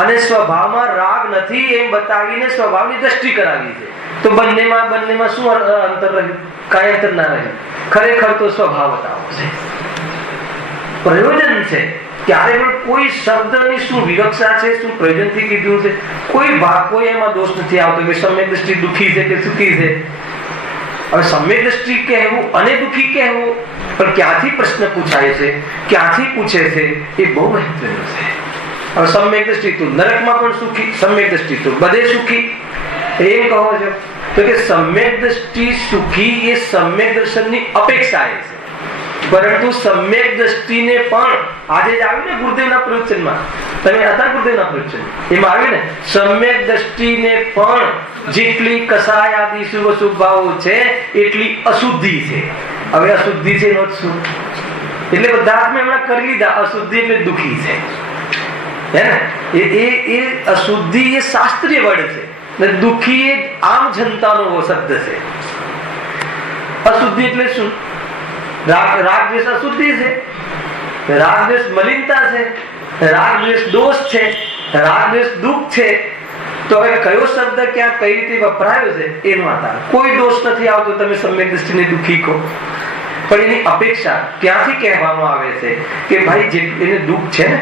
અને સ્વભાવમાં રાગ નથી એમ બતાવીને સ્વભાવની દ્રષ્ટિ કરાવી છે. તો બંનેમાં શું અંતર રહ્યું? કાંઈ અંતર ના રહ્યું. ખરેખર તો સ્વભાવ બતાવો છે, પ્રયોજન છે. ક્યારે પણ કોઈ શબ્દની શું વિવક્ષા છે, શું પ્રયોજનથી કીધું છે, કોઈ એમાં દોષ નથી આવતો કે સમ્યક દ્રષ્ટિ દુઃખી છે કે સુખી છે. હવે સમ્યક દ્રષ્ટિ કહેવું અને દુઃખી કહેવું, પણ ક્યાંથી પ્રશ્ન પૂછાય છે, ક્યાંથી પૂછે છે, એ બહુ મહત્વનું છે. હવે સમ્યક દ્રષ્ટિ તો નરકમાં પણ સુખી, સમ્યક દ્રષ્ટિ તો બધે સુખી એમ કહો છો. તો કે સમ્યક દ્રષ્ટિ સુખી એ સમ્યક દર્શનની અપેક્ષાએ છે, પરંતુ સમ્યક દ્રષ્ટિને પણ આજે જ આવ્યું ને ગુરુદેવના પ્રવચનમાં, તમે હતા ગુરુદેવના પ્રવચન, એમાં આવ્યું ને સમ્યક દ્રષ્ટિને પણ જેટલી કસાય આદિ શુભ અશુભ ભાવો છે એટલી અશુદ્ધિ છે. હવે અશુદ્ધિ છે નો શું એટલે બધા મેં હમણાં કરી લીધા, અશુદ્ધિ એટલે દુઃખી છે, હે ને? એ અશુદ્ધિ એ શાસ્ત્રીય વર્ડ છે ને દુઃખી એ આમ જનતાનો શબ્દ છે. અશુદ્ધિ એટલે શું? રાગ દ્વેષ અશુદ્ધિ છે, રાગ દ્વેષ મલિનતા છે, રાગ દ્વેષ દોષ છે, રાગ દ્વેષ દુઃખ છે. તો હવે કયો શબ્દ ક્યાં કઈ રીતે વપરાયો છે એનું આધાર. કોઈ દોષ નથી આવતો, તમે સમ્યક દ્રષ્ટિને દુઃખી કહો, પણ એની અપેક્ષા ક્યાંથી કહેવામાં આવે છે કે ભાઈ જે એને દુઃખ છે ને,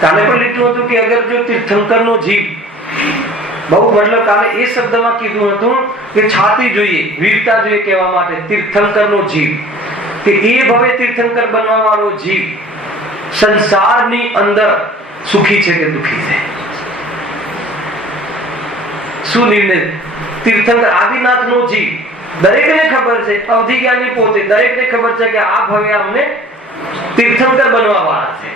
કાલે પણ લીધું હતું કે અગર જો તીર્થંકરનો જીવ બહુ મતલબ કાલે એ શબ્દમાં કીધું હતું કે છાતી જોઈએ, વીરતા જોઈએ કહેવા માટે તીર્થંકરનો જીવ, કે એ ભવે તીર્થંકર બનવા વાળો જીવ સંસારની અંદર સુખી છે કે દુઃખી છે? શું નિર્ણય? તીર્થંકર આદિનાથનો જીવ દરેકને ખબર છે, અવધિજ્ઞાની પોતે દરેકને ખબર છે કે આ ભવે અમને તીર્થંકર બનવા વાળા છે.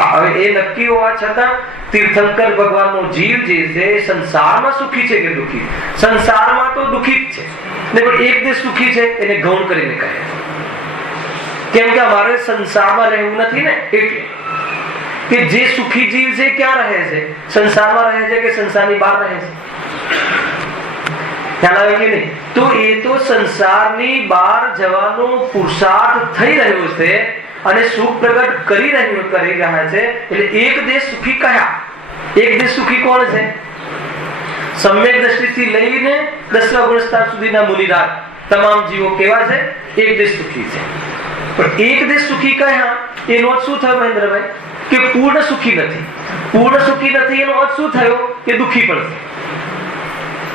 હવે એ નક્કી હોવા છતાં તીર્થંકર ભગવાનનો જીવ જે છે સંસારમાં સુખી છે કે દુઃખી? સંસારમાં તો દુઃખી જ છે ને, પણ એક દિવસ સુખી છે એને ગૌણ કરીને કહે, કેમ કે અમારે સંસારમાં રહેવું નથી ને, એટલે કે જે સુખી જીવ છે ક્યાં રહે છે? સંસારમાં રહે છે કે સંસારની બહાર રહે છે? ખ્યાલ આવે કે નહીં? તો એ તો સંસારની બહાર જવાનો પુરુષાર્થ થઈ રહ્યો છે અને સુખ પ્રગટ કરી રહ્યા છે, એટલે એક દેશ સુખી કયા? એક દેશ સુખી કોણ છે? સમ્યક દ્રષ્ટિથી લઈને 10મા ગુણસ્તર સુધીના મુનિરાજ તમામ જીવો કેવા છે? એક દેશ સુખી છે. પણ એક દેશ સુખી કયા એનો અર્થ શું થયો મહેન્દ્રભાઈ? કે પૂર્ણ સુખી નથી. પૂર્ણ સુખી નથી એનો અર્થ શું થયો? કે દુઃખી પણ છે.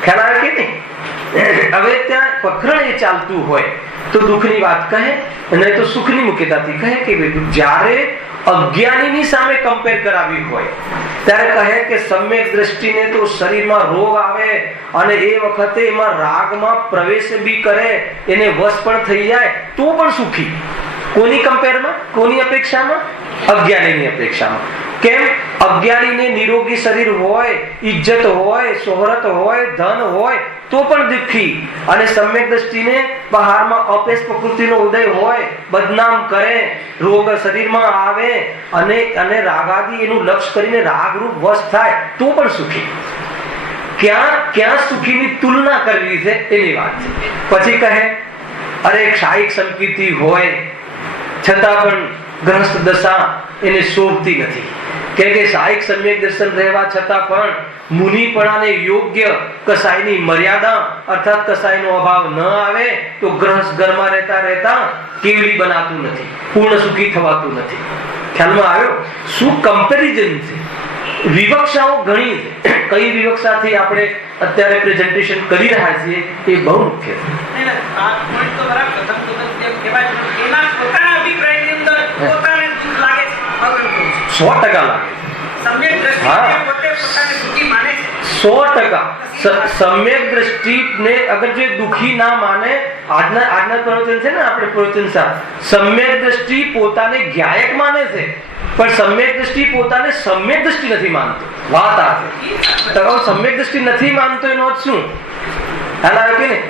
ખ્યાલ આવે કે નહીં? હવે ત્યાં પ્રકરણ એ ચાલતું હોય તો દુઃખની વાત કહે, અને તો સુખની મુખ્યતાથી કહે કે જ્યારે અજ્ઞાનીની સામે કમ્પેર કરાવી હોય ત્યારે કહે કે સમ્યક દ્રષ્ટિને તો શરીરમાં રોગ આવે અને એ વખતે એમાં રાગમાં પ્રવેશ બી કરે, એને વશ પણ થઈ જાય તો પણ સુખી. કોની કમ્પેરમાં? કોની અપેક્ષામાં? અજ્ઞાનીની અપેક્ષામાં. કેમ? અજ્ઞાનીને નિરોગી શરીર હોય, ઇજ્જત હોય, શોહરત હોય, ધન હોય તો પણ દુઃખી, અને સમ્યક દ્રષ્ટિને બહારમાં અપેશ પ્રકૃતિનો ઉદય હોય, બદનામ કરે, રોગ શરીરમાં આવે અને રાગાદી એનું લક્ષ્ય કરીને રાગરૂપ વશ થાય તો પણ સુખી. ક્યાં સુખીની તુલના કરવી છે એની વાત છે. પછી કહે અરે ક્ષાયિક સંકિતિ હોય છતાં પણ ગ્રસ્ત દશા એને શોભતી નથી, કેમ કે સાહિક સમ્યક દર્શન રહેવા છતાં પણ મુનિપણાને યોગ્ય કસાયની મર્યાદા અર્થાત કસાયનો અભાવ ન આવે તો ગ્રહસ્થ ઘરમાં રહેતા કેવલી બનાતું નથી, પૂર્ણ સુખી થવાતું નથી. ખ્યાલમાં આવ્યો? શું કમ્પેરિઝન છે? વિવક્ષાઓ ઘણી છે. કઈ વિવક્ષાથી આપણે અત્યારે પ્રેઝન્ટેશન કરી રહ્યા છીએ એ બહુ મુખ્ય છે. સો ટકા લાગે છે. સમ્યક દ્રષ્ટિને અગર જે દુઃખી ના માને, આજના પ્રવચન છે ને આપણે પ્રવચન સમ્યક દ્રષ્ટિ પોતાને જ્ઞાયક માને છે, પણ સમ્યક દ્રષ્ટિ પોતાને સમ્યક દ્રષ્ટિ નથી માનતો. વાત આ છે. સમ્યક દ્રષ્ટિ નથી માનતો એનો અર્થ શું?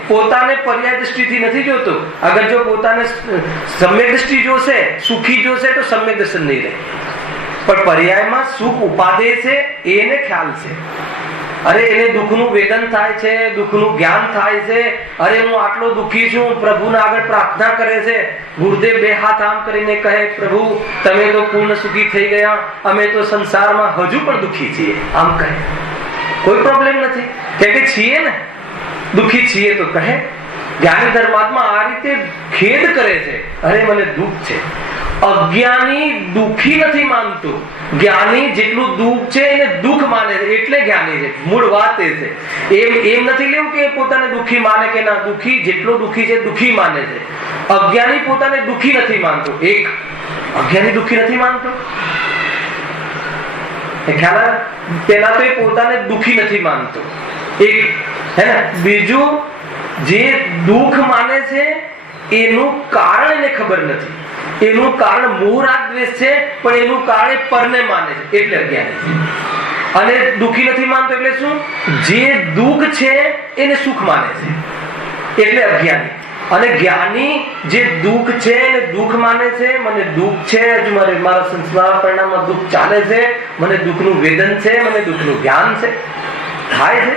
પોતાને પર્યાય દ્રષ્ટિથી નથી જોતો. અગર જો પોતાને સમ્યક દ્રષ્ટિ જોશે, સુખી જોશે તો સમ્યક દર્શન નહીં રહે, પણ પર્યાયમાં સુખ ઉપાદે છે એને ખ્યાલ છે. અરે એને દુઃખનું વેદન થાય છે, દુઃખનું જ્ઞાન થાય છે. અરે હું આટલો દુઃખી છું, પ્રભુના આગળ પ્રાર્થના કરે છે. ગુરુદેવ બે હાથ આમ કરીને કહે પ્રભુ તમે તો પૂર્ણ સુખી થઈ ગયા, અમે તો સંસારમાં હજુ પણ દુઃખી છીએ. આમ કહે કોઈ પ્રોબ્લેમ નથી, કે છીએ ને દુઃખી છીએ તો કહે. જ્ઞાની ધર્માત્મા આ રીતે ખેદ કરે છે, અરે મને દુઃખ છે. અજ્ઞાની દુઃખી નથી માનતો, જ્ઞાની જેટલું દુઃખ છે એને દુઃખ માને છે એટલે જ્ઞાની છે. મૂળ વાત એ છે. એમ નથી લેવું કે પોતાને દુઃખી માને કે ના, દુઃખી જેટલો દુઃખી છે દુઃખી માને છે. અજ્ઞાની પોતાને દુઃખી નથી માનતો. એક અજ્ઞાની દુઃખી નથી માનતો, ખ્યાલ? પેલા તો એ પોતાને દુઃખી નથી માનતો. એક હે ને? બીજું, જે દુઃખ માને છે એનું કારણ એને ખબર નથી. એનું કારણ મોહ રાગ દ્વેષ છે, પણ એનું કારણ એ પરને માને છે, એટલે અજ્ઞાની છે. અને દુઃખી નથી માનતો એટલે શું? જે દુઃખ છે એને સુખ માને છે, એટલે અજ્ઞાની. અને જ્ઞાની જે દુઃખ છે એને દુઃખ માને છે. મને દુઃખ છે, હજુ મારા સંસ્કાર પરિણામમાં દુઃખ ચાલે છે, મને દુઃખનું વેદન છે, મને દુઃખનું જ્ઞાન છે, થાય છે.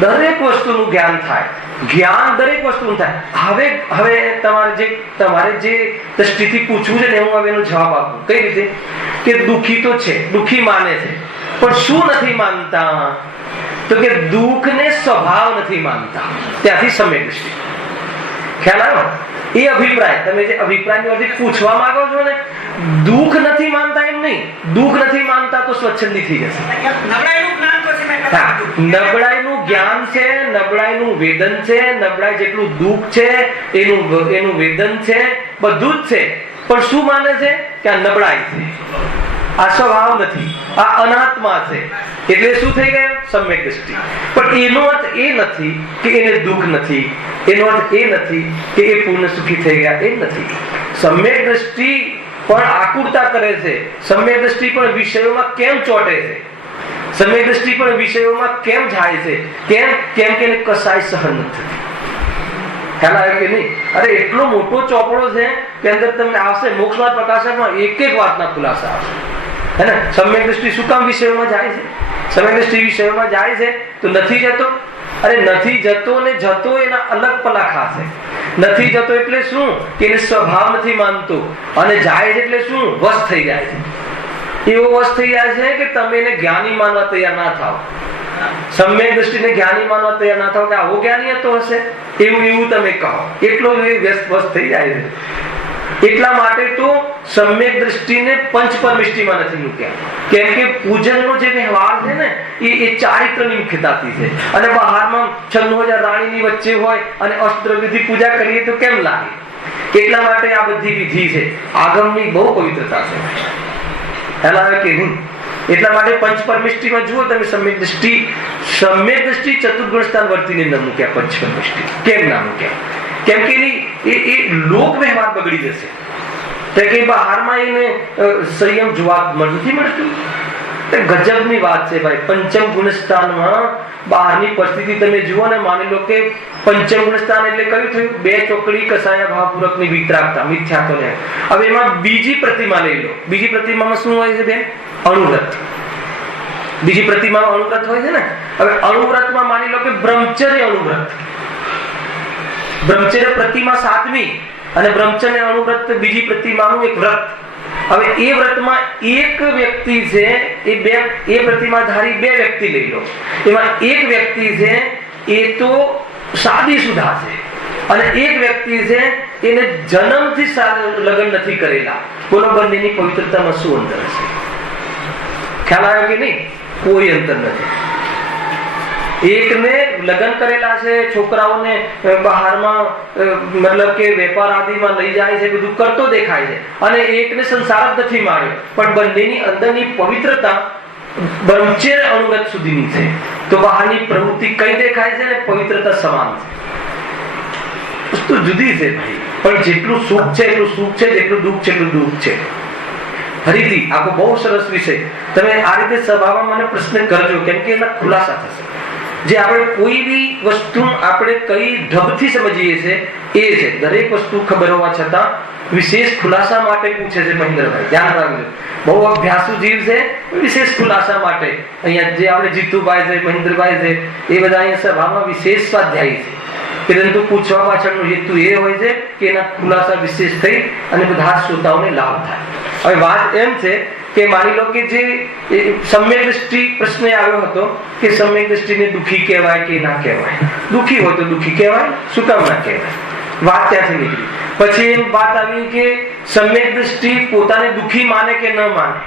દરેક વસ્તુનું જ્ઞાન થાય, જ્ઞાન દરેક વસ્તુનું થાય. હવે તમારે જે દ્રષ્ટિથી પૂછવું છે ને, હું હવે એનો જવાબ આપું. કઈ રીતે? કે દુઃખી તો છે, દુઃખી માને છે, પણ શું નથી માનતા? તો કે દુઃખને સ્વભાવ નથી માનતા. ત્યાંથી સમ્યક દ્રષ્ટિ. ખ્યાલ આવ્યો? એ અભિપ્રાય, તમે જે અભિપ્રાયની અર્થે પૂછવા માંગો છો ને, દુઃખ નથી માનતા એમ નહીં, દુઃખ નથી માનતા તો સ્વચ્છંદી થઈ જશે. નબળાઈનું જ્ઞાન છે, નબળાઈનું વેદન છે, નબળાઈ જેટલું દુઃખ છે એનું વેદન છે, બધું જ છે. પણ શું માને છે? કે આ નબળાઈ છે, આ સ્વભાવ નથી, આ અનાત્મા છે. એટલે શું થઈ ગયું? સમ્યક દ્રષ્ટિ. પણ એનો અર્થ એ નથી કે એને દુઃખ નથી, એનો અર્થ એ નથી કે એ પૂર્ણ સુખી થઈ ગયા, એ નથી. સમ્યક દ્રષ્ટિ પણ આકુરતા કરે છે. સમ્યક દ્રષ્ટિ પણ વિષયોમાં કેમ ચોટે છે, સમ્યક દ્રષ્ટિ પણ વિષયોમાં કેમ જાય છે? કેમ કે એને કસાય સહન નથી. ખ્યાલ આવ્યો કે નહીં? અરે એટલો મોટો ચોપડો છે કે અંદર તમને આવશે મોક્ષમાર્ગ પ્રકાશનમાં એક વાતના ખુલાસા આવશે. હે ને? સમ્યક દ્રષ્ટિ શું કામ વિષયોમાં જાય છે? સમ્યક દ્રષ્ટિ વિષયોમાં જાય છે તો નથી જતો. અરે નથી જતો ને જતો એના અલગ પલાખા છે. નથી જતો એટલે શું? કે એને સ્વભાવ નથી માનતો. અને જાય છે એટલે શું? વશ થઈ જાય છે. એવો વશ થઈ જાય છે કે તમે એને જ્ઞાની માનવા તૈયાર ના થાવ. સમ્યક દ્રષ્ટિને જ્ઞાની માનવા તૈયાર ના થાવ કે આવો જ્ઞાની હતો હશે, એવું તમે કહો. એટલો વશ થઈ જાય છે. એટલા માટે તો સમ્યક દ્રષ્ટિને પંચ પરમિષ્ટિમાં નથી મૂક્યા. કેમ કે પૂજનનો જે વ્યવહાર છે ને એ ચારિત્રની મુખ્યતાથી છે. અને બહારમાં 96,000 રાણીની વચ્ચે હોય અને અષ્ટદ્રવ્યથી પૂજા કરીએ તો કેમ લાગે? એટલા માટે આ બધી વિધિ છે. આગમની બહુ પવિત્રતા છે. ખ્યાલ આવે કે નહીં? એટલા માટે પંચ પરમિષ્ટિમાં જુઓ તમે સમ્યક દ્રષ્ટિ ચતુર્ગુણ સ્થાન વર્તીને ન મૂક્યા. પંચ પરમિષ્ટિ કેમ ના મૂક્યા? કેમ કે એ લોક વ્યવહાર બગડી જશે. કે બહારમાં એને સંયમ જોવા નથી મળતું. ગજબની વાત છે ભાઈ. પંચમ ગુણ સ્થાનમાં બહારની પરિસ્થિતિ તમે જુઓ ને, માની લો કે પંચમ ગુણ સ્થાન એટલે કયું થયું? 2 ચોકડી કસાયા ભાવપૂર્વકની વિતરાગતા, મિથ્યાત્વને. હવે એમાં બીજી પ્રતિમા લઈ લો. બીજી પ્રતિમામાં શું હોય છે બેન? અણુવ્રત. બીજી પ્રતિમામાં અણુવ્રત હોય છે ને. હવે અણુવ્રતમાં માની લો કે બ્રહ્મચર્ય અણુવ્રત, બ્રહ્મચર્ય પ્રતિમા 7મી અને બ્રહ્મચર્ય અણુવ્રત બીજી પ્રતિમાનું એક વ્રત. હવે એ વ્રતમાં એક વ્યક્તિ છે, એ પ્રતિમાધારી 2 વ્યક્તિ લઈ લો. એમાં એક વ્યક્તિ છે એ તો સાદી સુધા છે, અને એક વ્યક્તિ છે એને જન્મથી લગ્ન નથી કરેલા. બોલો, બંનેની પવિત્રતામાં શું અંતર હશે? ખ્યાલ આવ્યો કે નહીં? કોઈ અંતર નથી. એકને લગ્ન કરેલા છે, છોકરાઓને બહારમાં મતલબ કે વેપાર આદિમાં લઈ જાય છે, બધું કરતો દેખાય છે, અને એકને સંસાર જ નથી માર્યો. પણ બંનેની અંદરની પવિત્રતા બ્રહ્મચર્ય અણુવ્રત સુધીની છે. તો બહારની પ્રવૃત્તિ કઈ દેખાય છે ને પવિત્રતા સમાન છે. વસ્તુ જુદી છે ભાઈ. પણ જેટલું સુખ છે એટલું સુખ છે, જેટલું દુઃખ છે એટલું દુઃખ છે. ફરીથી આખો બહુ સરસ વિષય. તમે આ રીતે સભામાં મને પ્રશ્ન કરજો, કેમ કે એના ખુલાસા થશે. જે આપણે કોઈ બી વસ્તુ આપણે કઈ ઢબથી સમજીએ છીએ એ છે. દરેક વસ્તુ ખબર હોવા છતાં વિશેષ ખુલાસા માટે પૂછે છે મહેન્દ્રભાઈ. ધ્યાન રાખજો, બહુ અભ્યાસુ જીવ છે. વિશેષ ખુલાસા માટે અહીંયા જે આપણે જીતુભાઈ છે, મહેન્દ્રભાઈ છે, એ બધા અહીંયા સભામાં વિશેષ સ્વાધ્યાયી છે. પરંતુ પૂછવા પાછળનો હેતુ એ હોય છે કે એના ખુલાસા વિશેષ થઈ અને બધા શ્રોતાઓને લાભ થાય. હવે વાત એમ છે કે માની લો કે જે સમ્યક દ્રષ્ટિ પ્રશ્ન આવ્યો હતો કે સમ્યક દ્રષ્ટિને દુઃખી કહેવાય કે ના કહેવાય? દુઃખી હોય તો દુઃખી કહેવાય, શું કામ ના કહેવાય? વાત ત્યાંથી નીકળી. પછી એમ વાત આવી કે સમ્યક દ્રષ્ટિ પોતાને દુઃખી માને કે ન માને?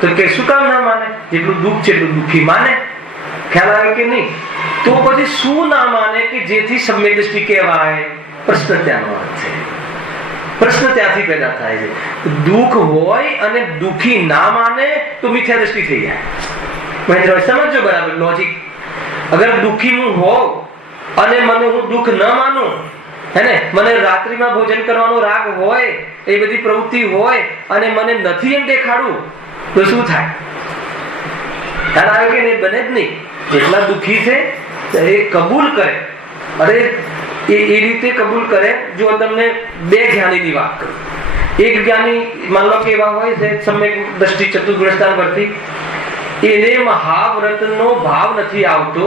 તો કે શું કામ ના માને? જેટલું દુઃખ છે એટલું દુઃખી માને. ખ્યાલ આવે કે નહીં? તો પછી શું ના માને કે જેથી સમ્યક દ્રષ્ટિ કહેવાય? પ્રશ્ન ત્યાંનો છે. પ્રશ્ન ત્યાંથી પેદા થાય છે. દુઃખ હોય અને દુઃખી ના માને તો મિથ્યા દ્રષ્ટિ થઈ જાય. મહેન્દ્રભાઈ સમજો બરાબર લોજિક. અગર દુઃખી હું હોઉં અને મને હું દુઃખ ન માનું, હે ને, મને રાત્રિમાં ભોજન કરવાનો રાગ હોય, એ બધી પ્રવૃત્તિ હોય અને મને નથી એમ દેખાડું તો શું થાય? ખ્યાલ આવે કે નહીં? બને જ નહીં. જેટલા દુઃખી છે એ કબૂલ કરે. અરે એ રીતે કબૂલ કરે. જો તમને બે જ્ઞાનીની વાત કરું. એક જ્ઞાની માન લો કે એવા હોય છે સમ્યક દ્રષ્ટિ ચતુર્ગુણસ્થાન પરથી, એને મહાવ્રતનો ભાવ નથી આવતો,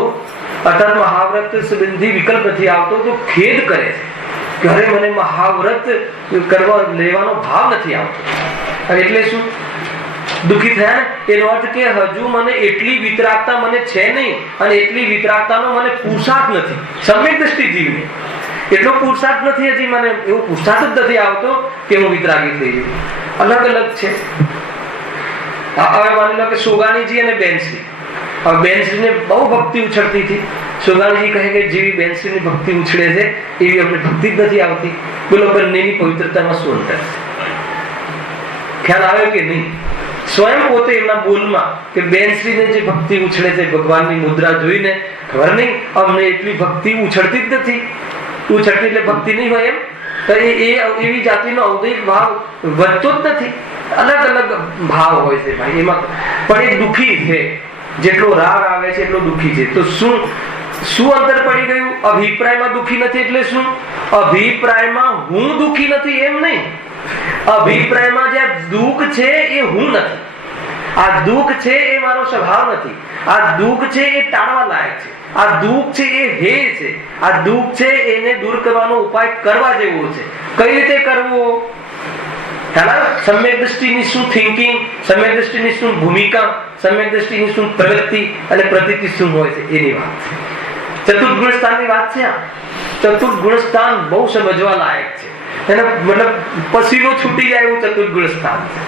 અર્થાત મહાવ્રત સંબંધી વિકલ્પ નથી આવતો, તો ખેદ કરે છે કે અરે મને મહાવ્રત કરવા લેવાનો ભાવ નથી આવતો. એટલે શું? દુઃખી થયા ને? એનો અર્થ કે હજુ મને એટલી વિતરાગતા મને છે નહીં, અને એટલી વિતરાગતાનો મને પુરુષાર્થ નથી. સમ્યક દ્રષ્ટિ જીવને એટલો પુરુષાર્થ નથી હજી, મને એવો પુરુષાર્થ જ નથી આવતો કે હું વિતરાગી થઈ ગયું. અલગ અલગ છે. હવે માની લો કે સોગાણીજી અને બેનશ્રી. હવે બેનશ્રીને બહુ ભક્તિ ઉછળતી હતી. સોગાણીજી કહે કે જેવી બેનશ્રીની ભક્તિ ઉછળે છે એવી અમને ભક્તિ જ નથી આવતી. બોલો, બંનેની પવિત્રતામાં શું અંતર છે? ખ્યાલ આવે કે નહીં? સ્વયં પોતે એમના બોલમાં કે બેનશ્રીને જે ભક્તિ ઉછળે છે ભગવાનની મુદ્રા જોઈને, ખબર નહીં અમને એટલી ભક્તિ ઉછળતી જ નથી. ઉછળતી એટલે ભક્તિ નહીં હોય એમ? તો એ એવી જાતિનો ઔદૈહિક ભાવ વધતો જ નથી. અલગ અલગ ભાવ હોય છે ભાઈ એમાં. પણ એ દુઃખી છે, જેટલો રાગ આવે છે એટલો દુઃખી છે. તો શું અંતર પડી ગયું? અભિપ્રાયમાં દુઃખી નથી એટલે શું? અભિપ્રાયમાં હું દુઃખી નથી એમ નહીં. અભિપ્રાયમાં જે દુઃખ છે એ હું નથી. આ દુઃખ છે એ મારો સ્વભાવ નથી. આ દુઃખ છે એ ટાળવા લાયક છે. આ દુઃખ છે એ હે છે. આ દુઃખ છે એને દૂર કરવાનો ઉપાય કરવા જેવો છે. કઈ રીતે કરવો? સમ્યક દ્રષ્ટિની શું થિંકિંગ, સમ્યક દ્રષ્ટિની શું ભૂમિકા, સમ્યક દ્રષ્ટિની શું પ્રવૃત્તિ અને પ્રતીતિ શું હોય છે એની વાત છે. ચતુર્ગુણ સ્થાનની વાત છે. ચતુર્ગુણ સ્થાન બહુ સમજવા લાયક છે. એને મતલબ પસીનો છૂટી જાય એવું ચતુર્ગુણ સ્થાન છે.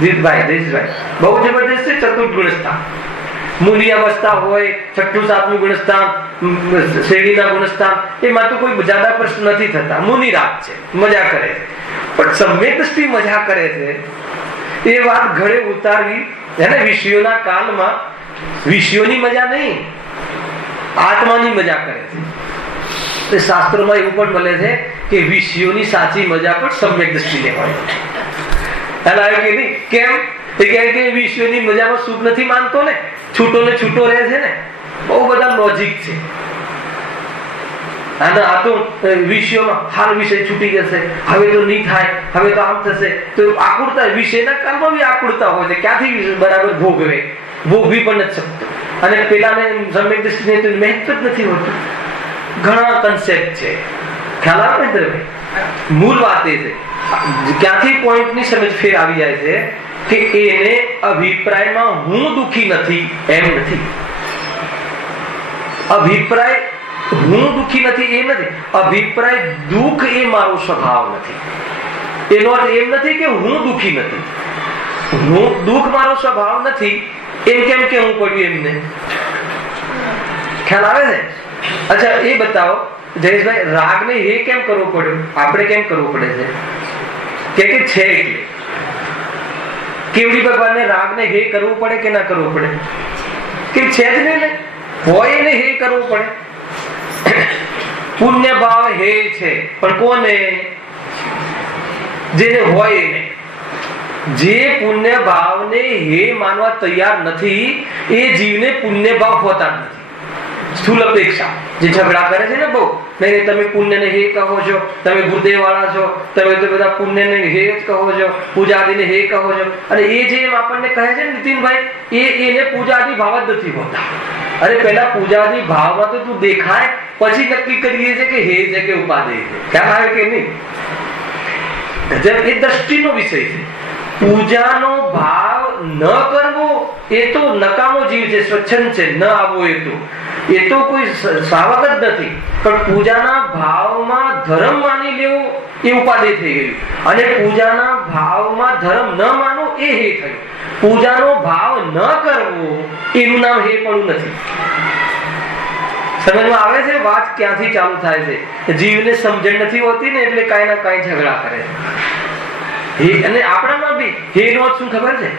જીતભાઈ, દેશભાઈ, બહુ જબરદસ્ત છે ચતુર્ગુણ સ્થાન. મૂલી અવસ્થા હોય, છઠ્ઠું સાતમું ગુણસ્થાન, શ્રેણીના ગુણસ્થાન, એમાં તો કોઈ જ્યાદા પ્રશ્ન નથી થતા. મુનિ રાગ છે, મજા કરે છે. પણ સમ્યક દ્રષ્ટિ મજા કરે છે એ વાત ઘરે ઉતારવી એને વિષયોના કાલમાં. વિષયોની મજા નહીં, આત્માની મજા કરે છે. શાસ્ત્રોમાં એવું પણ મળે છે કે વિષયોની સાચી મજા પણ સમ્યક દ્રષ્ટિને હોય. ખ્યાલ આવે કે નહીં? કેમ? કે વિષયોની મજામાં સુખ નથી માનતો ને, છૂટો ને છૂટો રહે છે ને. બહુ બધા લોજિક છે. અને આ તો વિષયોમાં હાલ વિષય છૂટી જશે, હવે તો નહીં થાય, હવે તો આમ થશે, તો આકુળતા વિષયના કાળમાં બી આકુળતા હોય છે. ક્યાંથી બરાબર ભોગવે? ભોગવી પણ નથી શકતો. અને પેલાને સમ્યક દ્રષ્ટિને તો મહત્વ જ નથી હોતું. ઘણા કન્સેપ્ટ છે. ખ્યાલ આવે ને? મૂળ વાત એ છે, ક્યાંથી પોઈન્ટની સમજ ફેર આવી જાય છે કે એને અભિપ્રાયમાં હું દુઃખી નથી એમ નથી. અભિપ્રાય હું દુઃખી નથી એ નથી. અભિપ્રાય દુઃખ એ મારો સ્વભાવ નથી. એનો અર્થ એમ નથી કે હું દુઃખી નથી. હું દુઃખ મારો સ્વભાવ નથી એમ કેમ કે હું પડ્યું એમને? ખ્યાલ આવે છે? અચ્છા એ બતાવો જયેશભાઈ, રાગને હે કેમ કરવો પડ્યો? આપણે કેમ કરવું પડે છે? કે છે એટલે કેવડી ભગવાનને રાગને હે કરવું પડે કે ના કરવું પડે? કે છે જ નહીં ને, હોય એને હે કરવું પડે. પુણ્ય ભાવ હે છે, પણ કોને? જેને હોય એને. જે પુણ્ય ભાવને હે માનવા તૈયાર નથી એ જીવને પુણ્ય ભાવ હોતા નથી. સ્થૂલ અપેક્ષા જે ઝઘડા કરે છે ને બહુ, નહીં તમે પુણ્યને હે કહો છો, તમે ગુરુદેવ વાળા છો, તમે તો બધા પુણ્યને હે જ કહો છો, પૂજાદિને હે કહો છો. અને એ જે આપણને કહે છે ને નીતિનભાઈ, એને પૂજાદિ ભાવ જ નથી હોતા. અરે પેલા પૂજાદિ ભાવમાં તો તું દેખાય, પછી નક્કી કરીએ છે કે હે છે કે ઉપાદેય છે. ખ્યાલ આવે કે નહીં? એ દ્રષ્ટિનો વિષય છે. પૂજાનો ભાવ ન કરવો એ તો નકામો જીવ છે, સ્વચ્છંદ છે. ન આવવો એ તો કોઈ સાવક જ નથી. પણ પૂજાના ભાવમાં ધર્મ માની લેવો એ ઉપાદેય થઈ ગયું. અને પૂજાના ભાવમાં ધર્મ ન માનવો એ હે થયું. પૂજાનો ભાવ ન કરવો એનું નામ હે પણ નથી. સમજમાં આવે છે વાત ક્યાંથી ચાલુ થાય છે? જીવને સમજણ નથી હોતી ને એટલે કાંઈ ના કાંઈ ઝઘડા કરે છે. અને આપણામાં બી હે નો શું ખબર છે?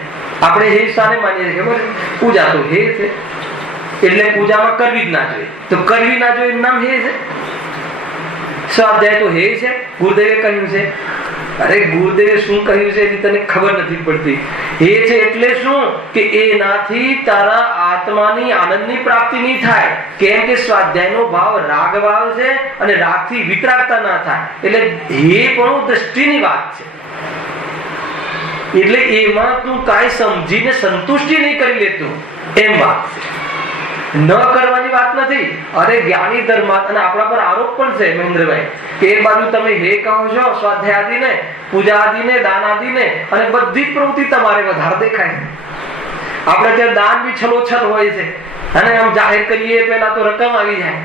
આપણે હે શાને માનીએ છીએ ખબર? પૂજા તો હે છે. એટલે પૂજામાં કરવી જ ના જોઈએ. તો કરવી ના જોઈએ નામ હે છે. સ્વાધ્યાય તો હે છે. ગુરુદેવે કહ્યું છે. અરે ગુરુદેવે શું કહ્યું છે એની તને ખબર નથી પડતી. એ છે એટલે શું કે એનાથી તારા આત્માની આનંદની પ્રાપ્તિ નહીં થાય. કેમ કે સ્વાધ્યાયનો ભાવ રાગ ભાવ છે અને રાગથી વિતરાગતા ના થાય. એટલે એ પણ દ્રષ્ટિની વાત છે. એટલે એમાં તું કાંઈ સમજીને સંતુષ્ટિ નહીં કરી લેતું એમ વાત છે. ન કરવાની વાત નથી. અરે જ્ઞાની ધર્મ અને આપણા પર આરોપ પણ છે મહેન્દ્રભાઈ કે એક બાજુ તમે હે કહો છો સ્વાધ્યાય આદિને, પૂજા આદિને, દાન આદિને, અને બધી જ પ્રવૃત્તિ તમારે વધારે દેખાય. આપણે ત્યાં દાન બી છલોછલ હોય છે અને આમ જાહેર કરીએ પહેલા તો રકમ આવી જાય.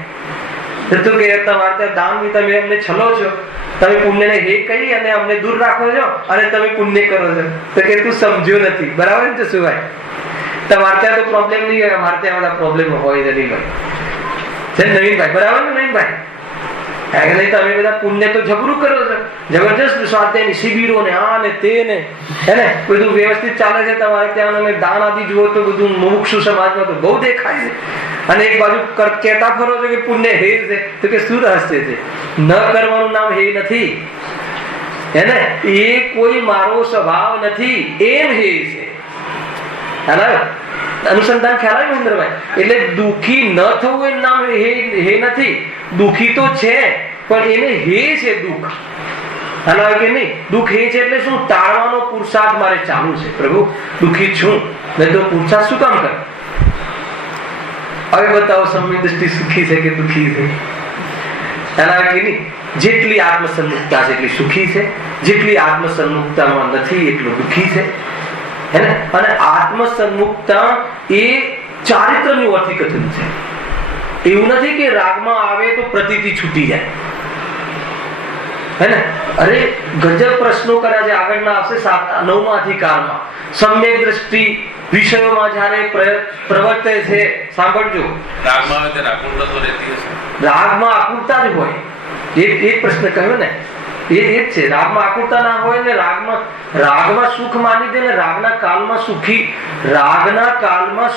તો કે તમારે ત્યાં દાન બી તમે અમને છલો છો, તમે પુણ્યને હે કહી અને અમને દૂર રાખો છો અને તમે પુણ્ય કરો છો. તો કે તું સમજ્યો નથી. બરાબર ને જસુભાઈ? તમારે ત્યાં તો પ્રોબ્લેમ નહીં હોય, અમારે ત્યાં બધા પ્રોબ્લેમ હોય છે નવીનભાઈ. બરાબર ને નવીનભાઈ? તમે બધા પુણ્ય તો જબરું કરો છો, જબરજસ્ત સ્વાધ્યાયની શિબિરો ને આ ને તે ને હે ને બધું વ્યવસ્થિત ચાલે છે તમારે ત્યાં. અને દાન આદિ જુઓ તો બધું મુમુક્ષુ સમાજમાં તો બહુ દેખાય છે. અને એક બાજુ કહેતા ફરો છો કે પુણ્ય હે છે, તો કે શું રહસ્ય છે? ન કરવાનું નામ હે નથી હે ને. એ કોઈ મારો સ્વભાવ નથી એમ હે છે. અનુસંધાન ખ્યાલ આવે મહેન્દ્રભાઈ? એટલે દુઃખી ન થવું એનું નામ હે નથી. દુઃખી તો છે પણ એને હે છે દુઃખ. હાલ કે નહીં? દુઃખ હે છે એટલે શું? ટાળવાનો પુરુષાર્થ મારે ચાલુ છે. પ્રભુ દુઃખી છું, મેં તો પુરુષાર્થ શું કામ કર? હવે બતાવો સમ્યક દ્રષ્ટિ સુખી છે કે દુઃખી છે? હાલ કે નહીં? જેટલી આત્મસન્મુખતા છે એટલી સુખી છે, જેટલી આત્મસન્મુખતામાં નથી એટલું દુઃખી છે. અને આત્મસન્મુખતા એ ચારિત્રનું અર્થીકથન છે. એવું નથી કે રાગમાં આવે તો પ્રતીતિ છૂટી જાય હે ને. અરે ગજબ પ્રશ્નો કર્યા છે. આગળના આવશે 9મા અધિકારમાં. સમ્યક દ્રષ્ટિ વિષયોમાં જ્યારે પ્રવર્તે છે, સાંભળજો, રાગમાં આકુરતા જ હોય. એ પ્રશ્ન કહ્યો ને, એ જ છે. રાગમાં આકુરતા ના હોય ને રાગમાં સુખ માની દે ને રાગના કાળમાં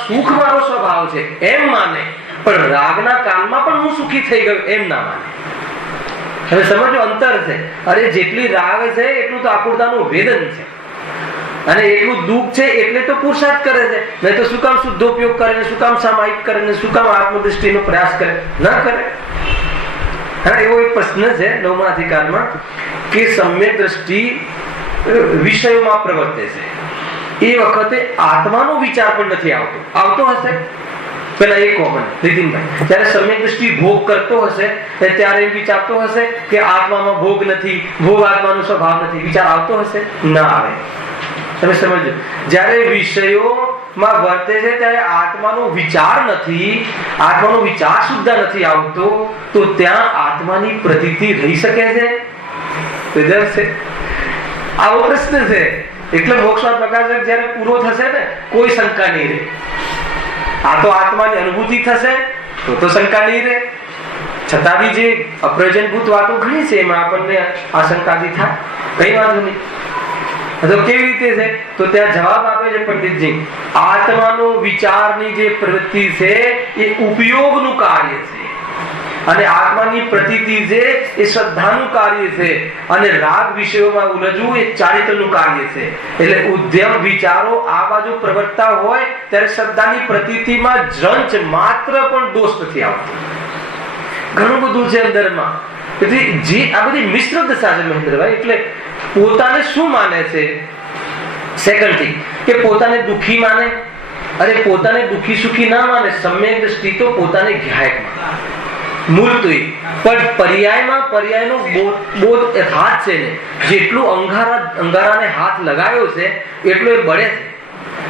સુખ મારો સ્વભાવ છે એમ માને, પણ રાગના કાળમાં પણ હું સુખી થઈ ગયો એમ ના માને. હવે સમજો અંતર છે. અરે જેટલી રાગ છે એટલું તો આકુરતાનું વેદન છે, અને એટલું દુઃખ છે એટલે તો પુરુષાર્થ કરે છે. નહીં તો શું કામ શુદ્ધોપયોગ કરે ને, શું કામ સામાયિક કરે ને, શું કામ આત્મદૃષ્ટિનો પ્રયાસ કરે? ના કરે. એવો એક પ્રશ્ન છે 9મા અધિકારમાં કે સમ્યક દ્રષ્ટિ વિષયોમાં પ્રવર્તે છે એ વખતે આત્માનો વિચાર પણ નથી આવતો હશે. પેલા એ કોમન નીતિનભાઈ, જ્યારે સમ્યક દ્રષ્ટિ ભોગ કરતો હશે ત્યારે એમ વિચારતો હશે કે આત્મામાં ભોગ નથી, ભોગ આત્માનો સ્વભાવ નથી. વિચાર આવતો હશે? ના આવે. તમે સમજો, જ્યારે વિષયોમાં વર્તે છે ત્યારે આત્માનો વિચાર નથી, આત્માનો વિચાર સુદ્ધા નથી આવતો, તો ત્યાં આત્માની પ્રતીતિ રહી શકે છે? આવો પ્રશ્ન છે. એટલે મોક્ષવાદ પ્રકાશક જ્યારે પૂરો થશે ને કોઈ શંકા નહીં રહે. આ તો આત્માની અનુભૂતિ થશે તો શંકા નહીં રહે. છતાં બી જે અપ્રયોજનભૂત વાતો ઘણી છે એમાં આપણને આશંકાદી થાય, કઈ વાંધો નહીં. તો કેવી રીતે છે? તો ત્યાં જવાબ આપે છે પંડિતજી, આત્માનો વિચારની જે પ્રવૃત્તિ છે એ ઉપયોગનું કાર્ય છે, અને આત્માની પ્રતીતિ છે એ શ્રદ્ધાનું કાર્ય છે, અને રાગ વિષયોમાં ઉલઝવું એ ચારિત્રનું કાર્ય છે. એટલે ઉદ્યમ વિચારો આ બાજુ પ્રવર્તતા હોય ત્યારે શ્રદ્ધાની પ્રતીતિમાં જંચ માત્ર પણ દોષ નથી આવતો. ઘણું બધું છે અંદરમાં. જે આ બધી મિશ્ર દશા છે મહેન્દ્રભાઈ. એટલે પોતાને શું માને છે? સેકન્ડ થિંગ કે પોતાને દુઃખી માને. અરે પોતાને દુઃખી સુખી ના માને. સમ્યક દ્રષ્ટિ તો પોતાને ઘાયક માને. મૂળ તો પણ પર્યાયનો બોધ હાથ છે ને, જેટલું અંગારાને હાથ લગાવ્યો છે એટલું એ બળે છે,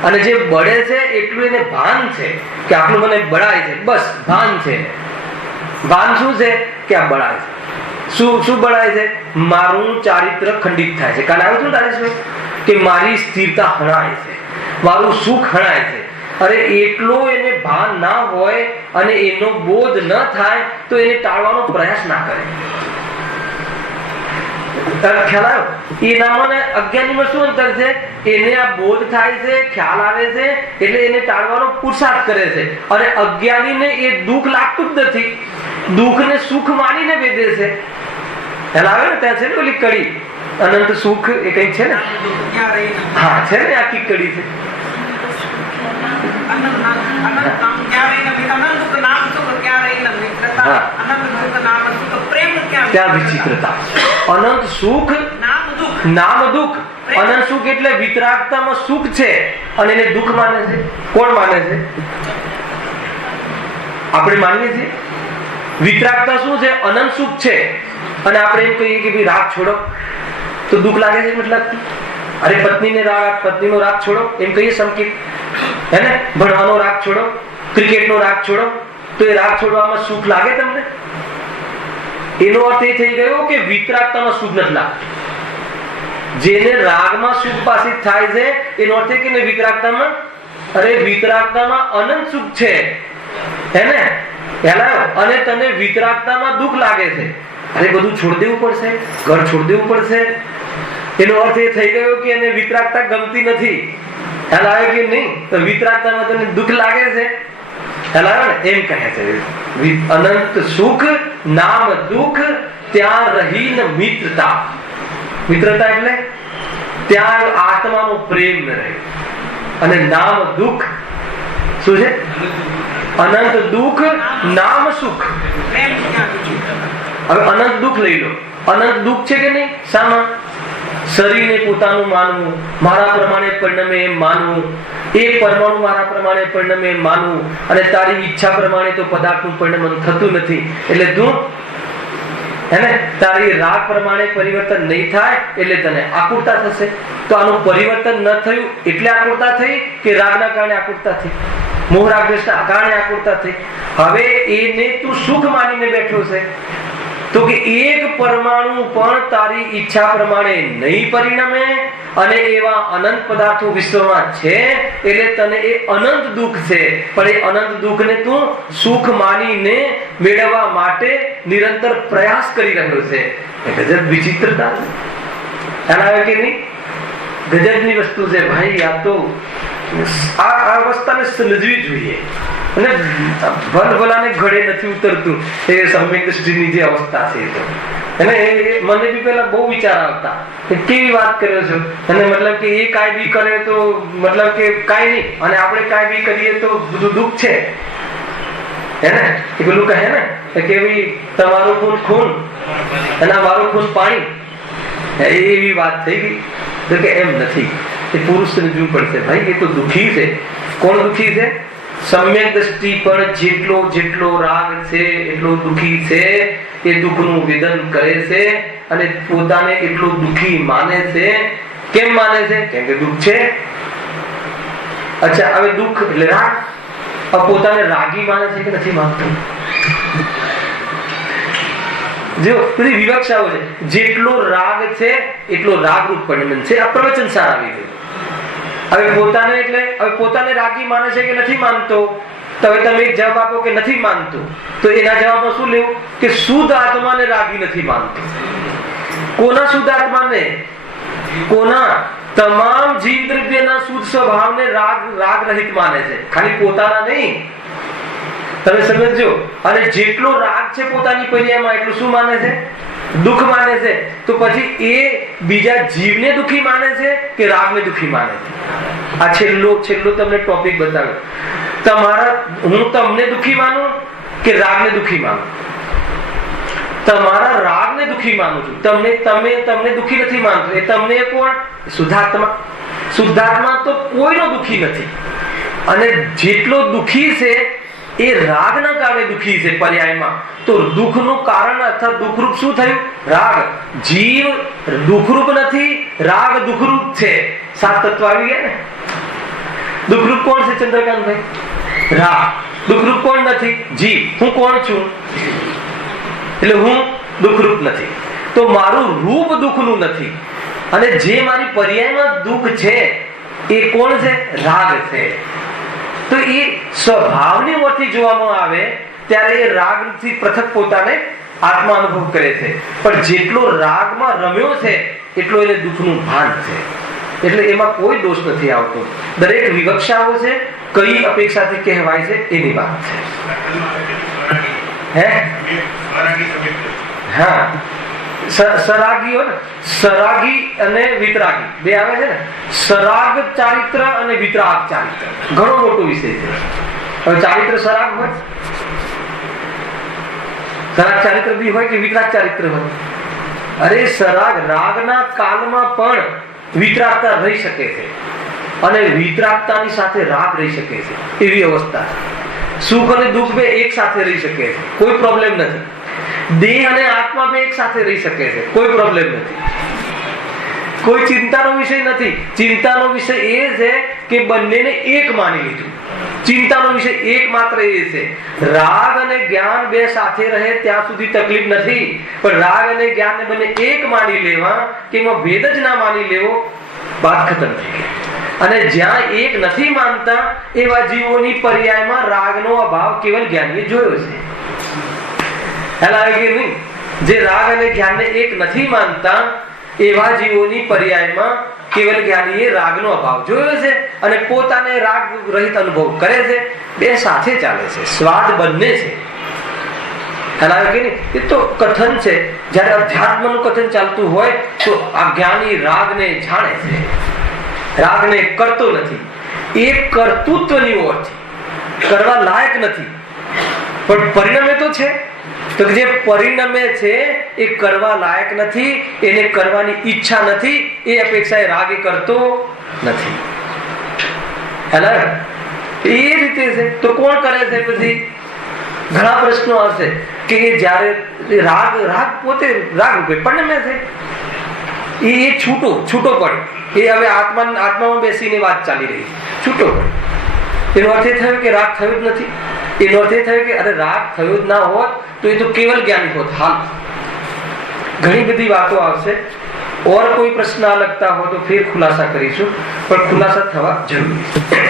અને જે બળે છે એટલું એને ભાન છે કે આટલું મને બળાય છે. બસ ભાન છે. ભાન શું છે? કે આ બળાય છે. શું બળાય છે? મારું ચારિત્ર ખંડિત થાય છે. કાલે આવ્યું હતું કે મારી સ્થિરતા હણાય છે, મારું સુખ હણાય છે. અરે એટલો એને ભાન ના હોય અને એનો બોધ ન થાય તો એને ટાળવાનો પ્રયાસ ના કરે. ખ્યાલ આવ્યો? એનામાં અજ્ઞાનીમાં શું અંતર છે એને આ બોધ થાય છે, ખ્યાલ આવે છે, એટલે એને ટાળવાનો પુરુષાર્થ કરે છે. અને અજ્ઞાનીને એ દુઃખ લાગતું જ નથી, દુઃખને સુખ માનીને વેદે છે. ખ્યાલ આવે ને? ત્યાં છે ને ઓલી કડી અનંત સુખ એ કઈ છે ને, હા છે ને, આખી કડી છે. ત્યાં વિચિત્રતા. અનંત સુખ નામ દુઃખ. અનંત સુખ એટલે વિતરાગતામાં સુખ છે અને એને દુઃખ માને છે. કોણ માને છે? આપણે માનીએ છીએ. વિતરાગતા શું છે? અનંત સુખ છે. અને આપણે એમ કહીએ કે ભાઈ રાગ છોડો તો દુઃખ લાગે છે, મતલબ અરે પત્નીનો રાગ છોડો એમ કહીએ સંકેત, હે ને? ભણવાનો રાગ છોડો, ક્રિકેટનો રાગ છોડો, તો એ રાગ છોડવામાં સુખ લાગે તમને? એનો અર્થ એ થઈ ગયો કે વિતરાગતામાં સુખ નથી લાગતું. જેને રાગમાં સુખ પાસિત થાય છે એનો અર્થ એ કે વિતરાગતામાં, અરે વિતરાગતામાં અનંત સુખ છે, હે ને? અને તને વિતરાગતામાં દુઃખ લાગે છે. અરે બધું છોડી દેવું પડશે, ઘર છોડી દેવું પડશે. એનો અર્થ એ થઈ ગયો કે એને વિતરાગતા ગમતી નથી. ખ્યાલ આવે કે નહીં? તો વિતરાગતામાં તને દુઃખ લાગે છે. ખ્યાલ આવે ને? એમ કહે છે અનંત સુખ નામ દુઃખ ત્યાં રહીને મિત્રતા. મિત્રતા એટલે ત્યાં આત્માનો પ્રેમ ન રહે. અને નામ દુઃખ શું છે? અનંત દુઃખ નામ સુખ. હવે અનંત દુઃખ લઈ લો. અનંત દુઃખ છે કે નહીં? શામાં? શરીરને પોતાનું માનવું, મારા પ્રમાણે પરિણમે એમ માનવું, એક પરમાણુ મારા પ્રમાણે પરિણમે એમ માનવું, અને તારી ઈચ્છા પ્રમાણે તો પદાર્થનું પરિણમન થતું નથી. એટલે તું હે ને તારી રાગ પ્રમાણે પરિવર્તન નહીં થાય એટલે તને આકુરતા થશે. તો આનું પરિવર્તન ન થયું એટલે આકુરતા થઈ કે રાગના કારણે આકુરતા થઈ, મોહ રાગ દ્વેષના કારણે આકુરતા થઈ. હવે એને તું સુખ માનીને બેઠો છે તો કે એક પરમાણુ પણ તારી ઈચ્છા પ્રમાણે નહીં પરિણમે અને એવા અનંત પદાર્થો વિશ્વમાં છે એટલે તને એ અનંત દુઃખ છે. પણ એ અનંત દુઃખને તું સુખ માનીને મેળવવા માટે નિરંતર પ્રયાસ કરી રહ્યો છે. ગજબ વિચિત્રતા. ખ્યાલ આવે કે નહીં? ગજબની વસ્તુ છે ભાઈ. આ તો આ અવસ્થાને સમજવી જોઈએ. અને ભલભલાને ઘડે નથી ઉતરતું એ સમ્યક દ્રષ્ટિની જે અવસ્થા છે. તો અને મને બી પેલા બહુ વિચાર આવતા કે કેવી વાત કર્યો છો, અને મતલબ કે એ કાંઈ બી કરે તો મતલબ કે કાંઈ નહીં, અને આપણે કાંઈ બી કરીએ તો બધું દુઃખ છે, હે ને? કે પેલું કહે ને કે ભાઈ તમારું ખૂન ખૂન અને મારું ખૂન પાણી, એવી વાત થઈ ગઈ. તો કે એમ નથી, એ પુરુષને જોવું પડશે ભાઈ. એ તો દુઃખી છે. કોણ દુઃખી છે? સમ્યક દ્રષ્ટિ પર જેટલો જેટલો રાગ છે એટલો દુઃખી છે. એ દુઃખનું વેદન કરે છે અને પોતાને એટલો દુઃખી માને છે. કેમ માને છે? કેમ કે દુઃખ છે. અચ્છા, હવે દુઃખ એટલે રાગ. પોતાને રાગી માને છે કે નથી માનતો? જો બધી વિવક્ષાઓ છે. જેટલો રાગ છે એટલો રાગરૂપ પરિણમન છે. આ પ્રવચન સાર આવી ગયું. હવે પોતાને રાગી માને છે કે નથી માનતો? તો હવે તમે એક જવાબ આપો કે નથી માનતો. તો એના જવાબમાં શું લેવું? કે શુદ્ધ આત્માને રાગી નથી માનતો. કોના શુદ્ધ આત્માને? કોના? તમામ જીવ દ્રવ્યના શુદ્ધ સ્વભાવને રાગ રહિત માને છે, ખાલી પોતાના નહીં. તમે સમજો. અને જેટલો રાગ છે પોતાની પર્યાયમાં એટલું શું માને છે? દુઃખ માને છે. તો પછી એ બીજા જીવને દુઃખી માને છે કે રાગને દુઃખી માને છે? આ છેલ્લો તમને ટોપિક બતાવ્યો. હું તમને દુઃખી માનું કે રાગને દુઃખી માનું? તમારા રાગને દુઃખી માનું છું. તમને દુઃખી નથી માનતો. એ તમને કોણ? શુદ્ધાત્મા. શુદ્ધાત્મા તો કોઈનો દુઃખી નથી. અને જેટલો દુઃખી છે એ રાગના કારણે દુઃખી છે પર્યાયમાં. તો દુઃખનું કારણ અર્થાત દુઃખરૂપ શું થયું? રાગ. જીવ દુઃખરૂપ નથી, રાગ દુઃખરૂપ છે. 7 તત્વ આવી ગયા ને. દુઃખરૂપ કોણ છે ચંદ્રકાંતભાઈ? રાગ. દુઃખરૂપ કોણ નથી? જીવ. હું કોણ છું? એટલે હું દુઃખરૂપ નથી. તો મારું રૂપ દુઃખનું નથી. અને જે મારી પર્યાયમાં દુઃખ છે એ કોણ છે? રાગ છે. તો એ સ્વભાવની ઓરથી જોવામાં આવે ત્યારે એ રાગથી પૃથક પોતાને આત્મા અનુભવ કરે છે. પણ જેટલો રાગમાં રમ્યો છે એટલો એને દુઃખનું ભાન છે. એટલે એમાં કોઈ દોષ નથી આવતો. દરેક વિવક્ષાઓ છે કઈ અપેક્ષાથી કહેવાય છે એની વાત છે. હા, સરાગીઓ ને, સરાગી અને વિતરાગી બે આવે છે ને. સરાગ ચારિત્ર અને વિતરાગ ચારિત્ર ઘણો મોટો વિષય છે. હવે ચારિત્ર સરાગ હોય, સરાગ ચારિત્ર બી હોય કે વિતરાગ ચારિત્ર હોય? અરે સરાગ રાગના કાલમાં પણ વિતરાગતા રહી શકે છે અને વિતરાગતાની સાથે રાગ રહી શકે છે. એવી અવસ્થા, સુખ અને દુઃખ બે એક સાથે રહી શકે છે, કોઈ પ્રોબ્લેમ નથી. દેહ અને આત્મા બે એક સાથે રહી શકે છે, કોઈ પ્રોબ્લેમ નથી. કોઈ ચિંતાનો વિષય નથી. ચિંતાનો વિષય એ છે કે બંનેને એક માની લીધું. ચિંતાનો વિષય એકમાત્ર એ છે, રાગ અને જ્ઞાન બે સાથે રહે ત્યાં સુધી તકલીફ નથી, પણ રાગ અને જ્ઞાનને બંને એક માની લેવા કે એમાં ભેદ જ ના માની લેવો, વાત ખતમ થઈ ગઈ. અને જ્યાં એક નથી માનતા એવા જીવોની પર્યાયમાં રાગનો અભાવ કેવલ જ્ઞાનીએ જોયો છે. જે રાગ અને જ્ઞાનને એક નથી માનતા એવા જીવોની પર્યાયમાં કેવલ જ્ઞાનીએ રાગનો અભાવ જોયો છે અને પોતાને રાગ રહિત અનુભવ કરે છે. બે સાથે ચાલે છે, સ્વાદ બંને છે. એ તો કથન છે. જયારે અધ્યાત્મનું કથન ચાલતું હોય તો આ જ્ઞાની રાગને જાણે છે, રાગને કરતો નથી. એ કર્તૃત્વની ઓળથી કરવા લાયક નથી, પણ પરિણામે તો છે. તો જે પરિણમે છે એ કરવા લાયક નથી, એને કરવાની ઈચ્છા નથી, એ અપેક્ષા એ રાગ કરતો નથી. એ રીતે છે તો કોણ કરે છે? પછી ઘણા પ્રશ્નો આવશે કે જયારે રાગ પોતે રાગ રૂપે પરિણમે છે, એ છૂટો પડે. એ હવે આત્મામાં બેસીને વાત ચાલી રહી છે, છૂટો પડે. એનો અર્થ એ થયો કે રાગ થયો જ નથી. એનો અર્થ એ થયો કે અરે રાગ થયો જ ના હોત તો એ તો કેવલ જ્ઞાની હોત. હાલ ઘણી બધી વાતો આવશે. और कोई प्रश्न आ लगता हो तो फिर खुलासा करीશું, પણ ખુલાસા થવા જરૂરી છે.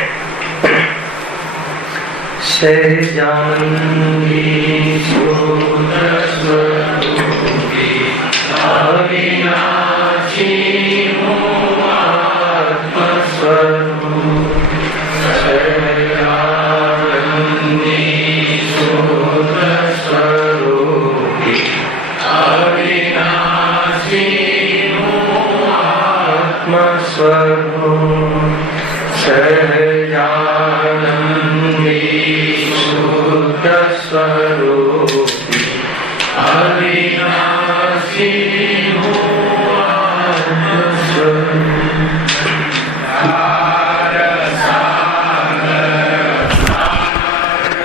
સહજાનંદી સુરસ્વરૂપી અવિનાશી આત્મસ્વરૂપ સહજાનંદી સુરસ્વરૂપી અવિનાશી આત્મસ્વરૂપ સહજાનંદી